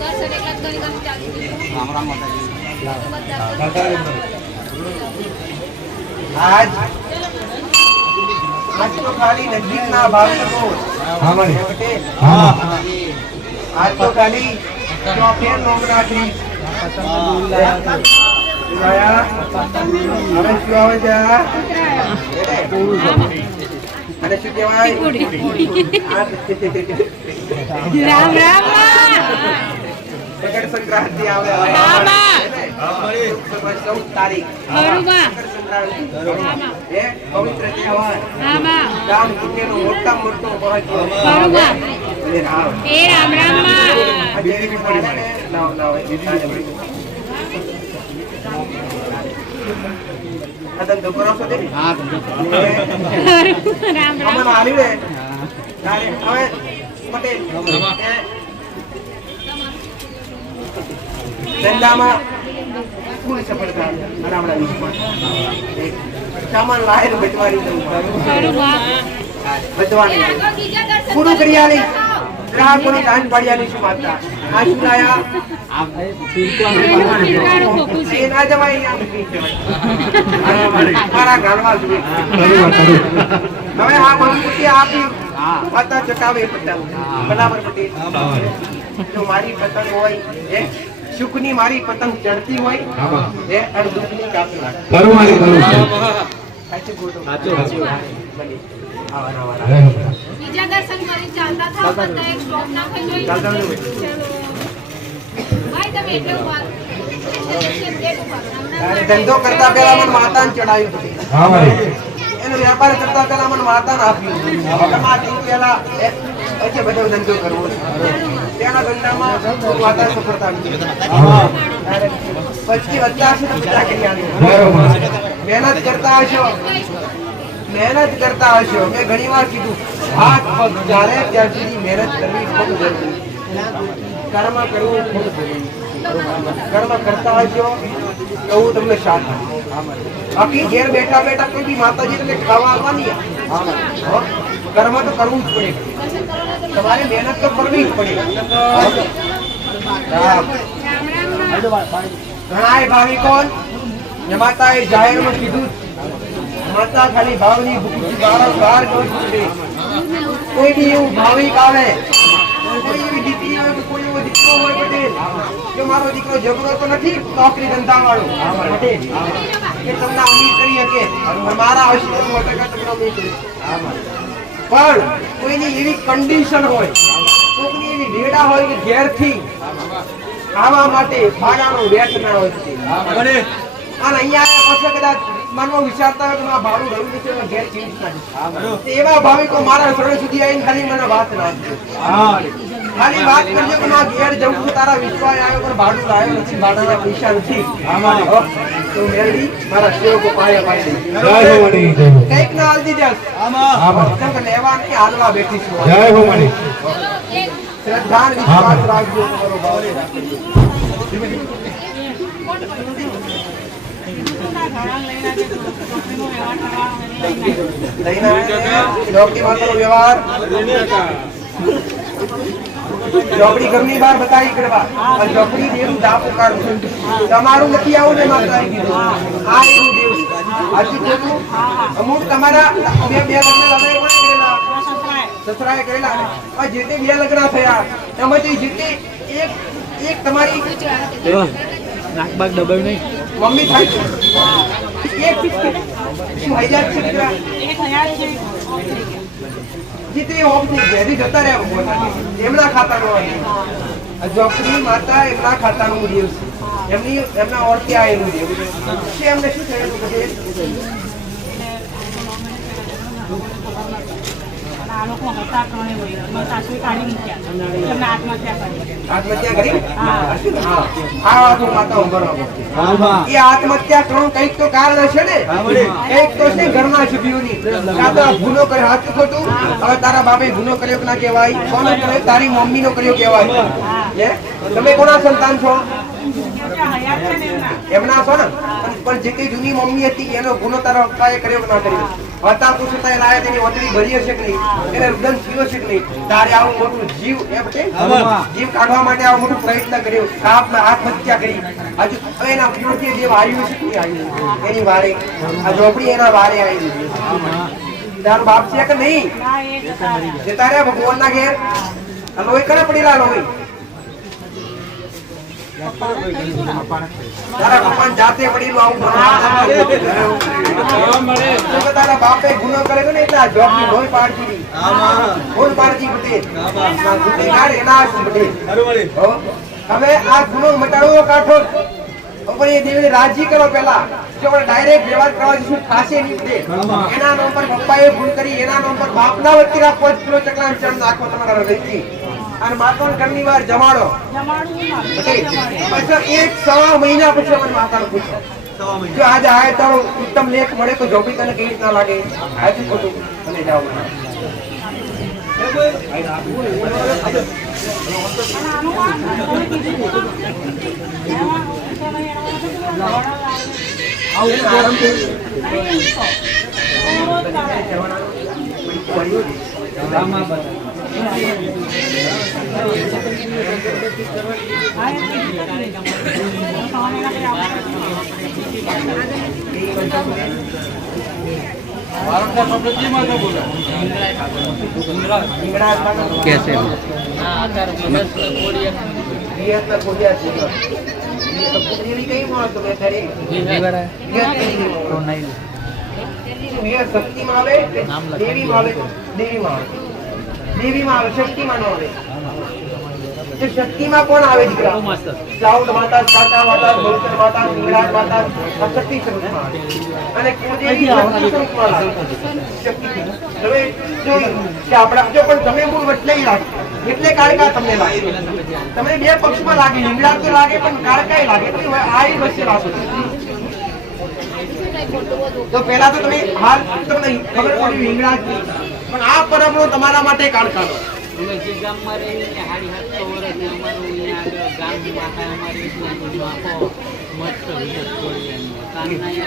દર્શન એકલા જ કરી ચાલી જઈશું. રામ રામ માતાજી. આજ તો ખાલી નજીકના ભાવિકો હા મારી. પટેલ હા આજ તો ખાલી ચોફેર નોમનાથી લાયા. હવે શું આવે છે આ? અને શું કહેવાય? રામ રામમાં. મકર સંક્રાંતિ આવે હવે. રામા. 14 તારીખ બરોબર. મકર સંક્રાંતિ રામા. એ પવિત્ર તહેવાર રામા. ગામ કુટેનો મોટામાં મોટો મહત્વ. બરોબર. અને રામ એ રામ રામમાં. આ દેવી પડી મને લાવ લાવ આ ધંધો કરો છો તે? હા તો રામ અમને રામ. આવી રે તારે હવે પટેલ ધંધામાં પૂરી સફળતા અનામડા વિશ્વમાં એક સામાન લાહેર બચવાની દઉં બચવાની પૂરું કરી આલી ગ્રાહકોની દાન પાડ્યાની શું માત્રા આ શું લાયા એ ના જવાય મારા ગાલમાં જોઈએ હવે આ મનપુટી આપી માતા ચટાવે પતંગ બરાબર પટેલ જો મારી પતંગ હોય એ સુખની મારી પતંગ ચડતી હોય એ અને દુઃખની કાપી નાખે કરું મારી કરું. સાચું ખોટું બને. આવા નવા બીજા દર્શન કરી ચાલતા થાવ બધા એક સ્ટોપ ના થઈ જોઈ. ચાલતા રહો. ભાઈ તમે એટલે ઉભા રહો. તારે ધંધો કરતા પહેલા મને માતાને ચડાવ્યું પટેલ. હા મારી. એનો વ્યાપાર કરતા પહેલા મને માતાને આપ્યું માતા પહેલા પછી બધો ધંધો કરવો છે. તેના ધંધામાં માતા સફળતા આપી. પછી વધતા હશે તો પિતા કરી આલી. બરોબર. મહેનત કરતા હશો મેં ઘણી વાર કીધું હાથ પગ ચાલે ત્યાં સુધી મહેનત કરવી ખૂબ જરૂરી. કર્મ કરવું ખૂબ જરૂરી. કર્મ કરતા હશો તો હું તમને શાંત બાકી ઘેર બેઠા બેઠા કોઈ બી માતાજી તમને ખાવા આવવાની કર્મ તો કરવું જ પડે. તમારે મહેનત તો કરવી જ પડે. ઘણા ભાવિકો માતાએ જાહેરમાં કીધું માતા ખાલી ભાવની ભૂખથી બહાર કોઈ બી એવું ભાવિક આવે કોઈ એવી દીકરી હોય કે કોઈ એવો દીકરો હોય પટેલ કે મારો દીકરો ઝઘડો તો નથી નોકરી ધંધા વાળો પટેલ કે તમને અમીર કરી શકે મારા આશીર્વાદ માટે તમને અમીર કરી પણ કોઈની એવી કન્ડિશન હોય કોઈની એવી વેડા હોય કે ઘેરથી ખાવા માટે ભાડાનો વેટ ના હોય અને અહીંયા પછી કદાચ મનમાં વિચારતા હોય કે આ ભાડું રહ્યું છે ઘેર ચેન્જ કરી એવા ભાવિકો મારા સડે સુધી આવીને ખાલી મને વાત રાખજો. ખાલી વાત કરજો કે મારા ઘેર જવું છું તારા વિશ્વાસ આવ્યો પણ ભાડું લાવ્યો નથી ભાડાના પૈસા નથી તો મેળવી મારા સેવકો પાયા પાડી જય હો મણી. જય હો. કઈક ના હાલતી જશ હા મારી. કેમ કે લેવા નહીં હાલવા બેઠી છું જય હો મણી. શ્રદ્ધા અને વિશ્વાસ રાખજો તમારો ભાવ ચોપડી માતાનો વ્યવહાર ચોપડી ઘરની બહાર બતાવી કરવા ચોપડી દેવું દાપ ઉકાળવું તમારું નથી આવું ને માતાએ કીધું આ એવું દેવું આથી જોયું અમુક તમારા બે લગ્ન સસરાએ કરેલા જે તે બે લગ્ન થયા એમાંથી જે તે એક તમારી નાકબાગ દબાવ્યું નહીં. મમ્મી થાય છે એક શું હૈયાત છે દીકરા જીતે ઓફની ઘેરી જતા રહ્યા ભગવાન એમના ખાતાનો જોકરી માતા એમના ખાતાનું દેવ છે એમના ઓળખે આવેલું દેવ છે એમને શું થયેલું પછી આ લોકો હતા ત્રણે વય મારા સાસુએ કાઢી મૂક્યા એમને આત્મહત્યા કરી આત્મહત્યા કરી હા. હા આ વાત હું માતા બરાબર એ આત્મહત્યા કરવાનું કંઈક તો કારણ હશે ને કંઈક તો છે ઘરના સભ્યોની કાં તો આ ગુનો કર્યો સાચું ખોટું હવે તારા બાપે ગુનો કર્યો કે ના કહેવાય કોનો કર્યો તારી મમ્મીનો કર્યો કહેવાય હે તમે કોના સંતાન છો હયાત છે ને એમના એમના છો ને પણ જે કઈ જૂની મમ્મી હતી એનો ગુનો તારા પપ્પાએ કર્યો કે ના કર્યો હતા પૂછતા એ લાયા તેની ઓટરી ભરી હશે કે નહીં એને રુદન થયો છે કે નહીં તારે આવું મોટું જીવ એ બટે જીવ કાઢવા માટે આવું મોટું પ્રયત્ન કર્યો આત્મહત્યા કરી હજુ એના વિરોધી જે આવ્યું છે કે આવ્યું એની વારે આ ઝોપડી એના વારે આવી તારો બાપ છે કે નહીં ના એ જતા રહ્યા જતા રહ્યા ભગવાનના ઘેર આ લોહી કને પડેલા લોહી તારા ભગવાન જાતે પડેલું આવું બનાવે તારા બાપે ગુનો કર્યો ને એટલે આ જોબની લોહી પાડતી હતી કોણ પાડતી પટેલ ના ગુનેગાર એના પટેલ હો. હવે આ ગુનો મટાડવો કાઠો ઉપર એ દેવીને રાજી કરો પહેલા જો આપણે ડાયરેક્ટ વ્યવહાર કરવા જઈશું ખાસે નહીં પડે એના નામ પર પપ્પાએ ભૂલ કરી એના નામ પર બાપના વચ્ચે 5 કિલો ચકલા ચણ નાખો તમારા હૃદયથી અને માતાનો ઘરની વાર જમાડો પછી એક સવા મહિના પછી મને માતાને પૂછો જો આજે આય તારો ઉત્તમ લેખ મળે તો જોબી તને કેવી રીતના લાગે આજે ખોટું તમે જાઓ कैसे શક્તિમાં આવે દેવીમાં આવે દેવીમાં આવે શક્તિમાં આવે શક્તિમાં કોણ આવે દીકરા ચાઉડ માતા સાતા માતા ગૌતર માતા સિંગરાજ માતા શક્તિ સ્વરૂપમાં આવે અને કુળદેવી શક્તિ સ્વરૂપમાં આવે શક્તિ હવે જોયું કે આપણા જો પણ તમે મૂળ વટલેઈ લાગે એટલે કાળકા તમને લાગે તમને બે પક્ષમાં લાગે હિંગળા તો લાગે પણ કાળકાય લાગે તો આ વચ્ચે લાગો તો પહેલા તો તમે હાલ તમને ખબર પડી હિંગળા પણ આ પરબનો તમારા માટે કાળકાનો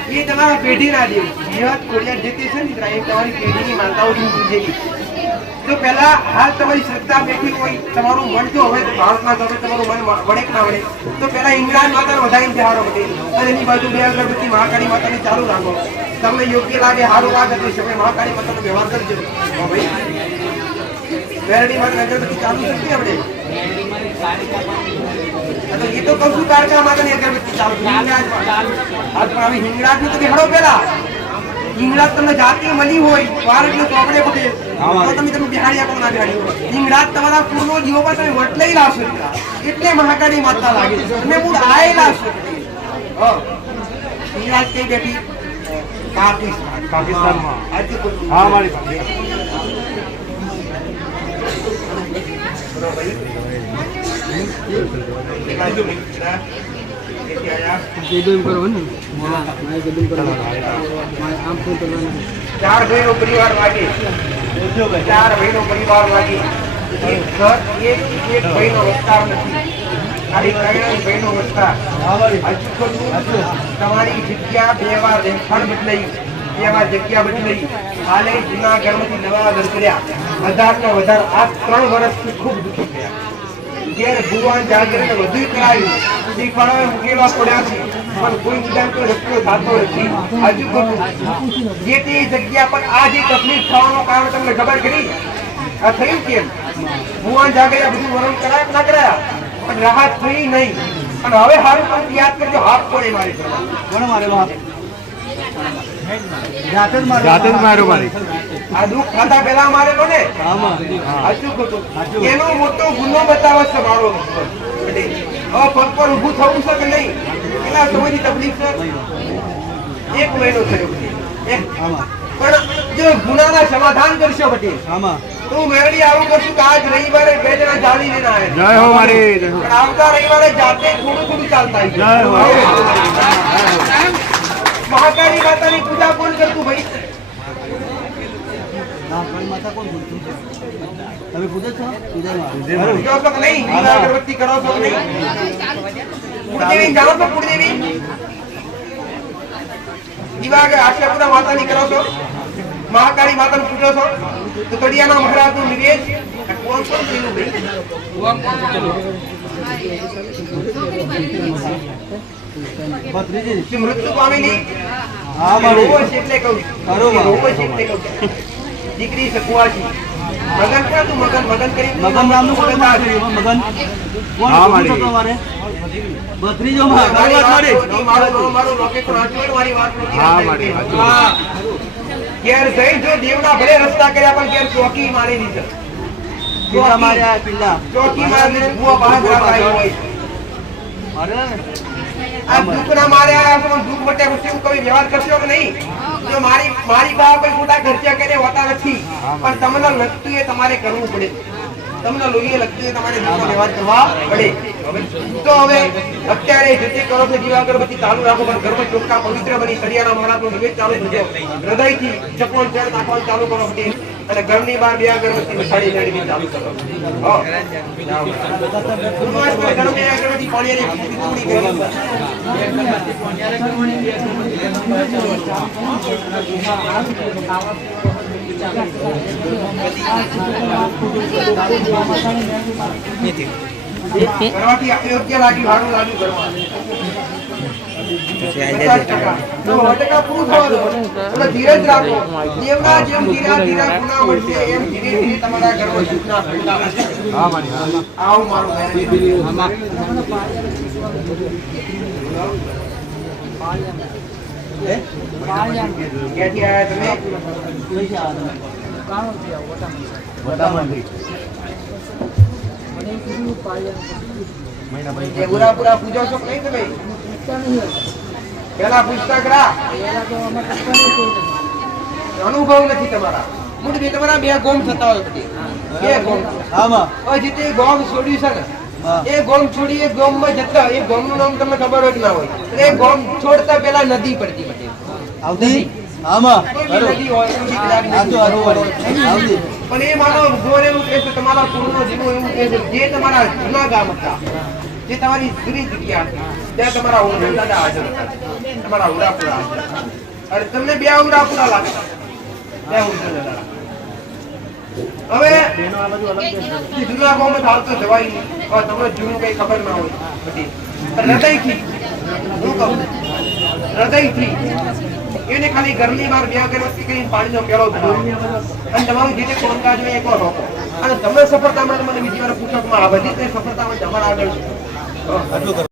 એ તમારા પેઢીના દેવ જીવત કોરિયા જે તે છે ને એ તમારી પેઢીની માતાઓની પૂજેલી તો પહેલા હાલ તમારી શ્રદ્ધા બેઠી હોય તમારું મન જો હવે ભારતમાં તમે તમારું મન વળે કે ના વળે તો પહેલા ઇંગ્લેન્ડ માતાને વધારીને તહેવારો બધે અને એની બાજુ બે અગરબત્તી મહાકાળી માતાને ચાલુ રાખો તમને યોગ્ય લાગે સારું લાગે તો સમય મહાકાળી માતાનો વ્યવહાર કરજો ભાઈ વેરડી માં અગરબત્તી ચાલુ કરતી આપણે એ તો કહું છું કાળકા માતાની અગરબત્તી ચાલુ હિંગળાજ આવી હિંગળાજ તો બેહડો પેલા હિંગળાજ તમને જાતિ મળી હોય વાર એટલે ચોપડે પડે તો તમે બિહાડી આપો ના બિહાડી હિંગળાજ તમારા પૂર્નો જીવો પર તમે વટલાઈ લાવશો એટલે મહાકાળી માતા લાગે તમે મૂળ આયેલા છો હિંગળાજ કઈ બેઠી પાકિસ્તાનમાં હા મારી ચાર ભાઈનો પરિવાર લાગે ચાર ભાઈનો પરિવાર લાગે એક ભાઈનો વિસ્તાર નથી ખાલી ત્રણ ભાઈનો વિસ્તાર તમારી જગ્યા બે વાર રેખાણ બદલાઈ બે વાર જગ્યા બદલાઈ હાલે જૂના ઘરમાંથી નવા ઘર કર્યા વધારે વધારે આ 3 વર્ષથી ખૂબ દુઃખી થયા ઘેર ભુવાન જાગરણ વધુ કરાયું શીખવાડવા મુકેલા પડ્યા છે પણ કોઈ નિદાન કોઈ રસ્તો થતો નથી હજુ ખોટું જે તે જગ્યા પર આ જે તકલીફ થવાનું કારણ તમને ખબર કરી આ થયું કેમ ભુવાન જાગરણ બધું વરણ કરાયા ના કરાયા પણ રાહત થઈ નહીં અને હવે સારું પણ યાદ કરજો હાથ પડે મારી કોણ મારેલો હાથ જાતે જ માર્યો મારી આ દુઃખ ખાતા પહેલા મારેલો ને હજુ ખોટું એનો મોટો ગુનો બતાવે છે મારો હવે પગ પર ઊભું થવું છે કે નહીં કેટલા સમયની તકલીફ છે 1 મહિનો થયો પણ જો ગુનાના સમાધાન કરશો પટેલ તું મેરડી આવું કરશું કે આજ રવિવારે 2 જણા જાળી લઈને આવ્યા. જય હો મારી જય હો. પણ આવતા રવિવારે જાતે થોડું ચાલતા આવીશું. જય હો. મહાકાળી માતાની પૂજા કોણ કરતું ભાઈ? તમે પૂછો છો પૂજો છો કે નહીં? દીવા અગરબત્તી કરો છો કે નહીં? કુળદેવી જાણો છો? કુળદેવી દીવા આશાપુરા માતાની કરો છો? મહાકાળી માતાનું પૂજો છો? તો તળિયાના મહારાજનું નિવેદ કોણ કર્યું ભાઈ? જે મૃત્યુ પામેલી રોવો છે એટલે કહું છું. રોવો છે એટલે કહું છું. દીકરી સકુવાજી મગન ક્યાં તું મગન કરી મગન નામનું કોઈ માર કર્યું મગન કોણ પૂછો તમારે બત્રીજો માં મારી વાત નહોતી, મારું લોકેશન વાંચ્યું હોય, મારી વાત નહોતી. હા. ઘેર જઈ જો દેવના ભલે રસ્તા કર્યા પણ ઘેર ચોકી મારી દીધા. પિલ્લા માર્યા પિલ્લા ચોકી મારી દીધી. ભૂવા બહાર રાખી હોય. અરે આ દુઃખના માર્યા છો, દુઃખ માટે શું કોઈ વ્યવહાર કરશો કે નહીં? જો મારી બા કોઈ ખોટા ખર્ચા કરે હોતા નથી, પણ તમને લગતું એ તમારે કરવું પડે. તમને લોહીએ લગતું એ તમારે દુઃખનો વ્યવહાર કરવા પડે. તો હવે અત્યારે જે કરો છો દીવા અગરબત્તી ચાલુ રાખો, પણ ઘરમાં ચોખ્ખા પવિત્ર બની સળિયાના મહારાજનો નિવેદ ચાલુ કરજો. હૃદયથી ચપળ ચડ નાખવાનું ચાલુ કરો પડે અને ઘરની બહાર બે અગરબત્તી મસાડી નાખી ચાલુ કરો. ઘરની અગરબત્તી પાણીની પીપળી કરી. કરવાથી અયોગ્ય લાગ્યું, સારું લાગ્યું કરવાનું. 50% પૂરું થવા દો. એટલે ધીરજ રાખો. જેમના જેમ ધીરા ગુના મળશે એમ ધીરે ધીરે તમારા ઘરમાં સુખના ફળતા હશે. આવું મારું ક્યાંથી આવ્યા તમે? પૂરા પૂજો છો કે નહીં તમે? પેલા પૂછતા કરા અનુભવ નથી તમારા. મૂળ તમારા 2 ગોમ થતા હોય બધી. 2 ગોમ આમાં જે તે ગોમ છોડ્યું છે ને, એ ગોમ છોડી એ ગોમ માં જતા, એ ગોમ નું નામ તમને ખબર હોય કે ના હોય? એ ગોમ છોડતા પેલા નદી પડતી બધી. આવતી આમાં કોઈ બી નદી હોય, કોઈ બી કદાચ આ તો હરોવર આવતી પણ એ માનો ગોળ એવું કહે છે, તમારા કુળનો જીવો એવું કહે છે, જે તમારા જૂના ગામ હતા, જે તમારી જૂની જગ્યા હતી, ત્યાં તમારા ઓરડા દાદા હાજર હતા, તમારા ઉડાપુરા હાજર હતા. અને તમને 2 ઉડાપુરા લાગતા, 2 ઉડાપુરા દાદા. હવે જૂના ગામમાં ચાલતો જવાય નહીં. હવે તમને જૂનું કઈ ખબર ના હોય બધી. પણ હૃદયથી હું કહું, હૃદયથી એને ખાલી ઘરની બહાર 2 અગરબત્તી કરીને પાણીનો પેલો બનાવો અને તમારું જે તે કામકાજ હોય એ કરો. અને તમે સફળતા મળે મને બીજી વાર પૂછો કે આ બધી સફળતા તમારા આગળ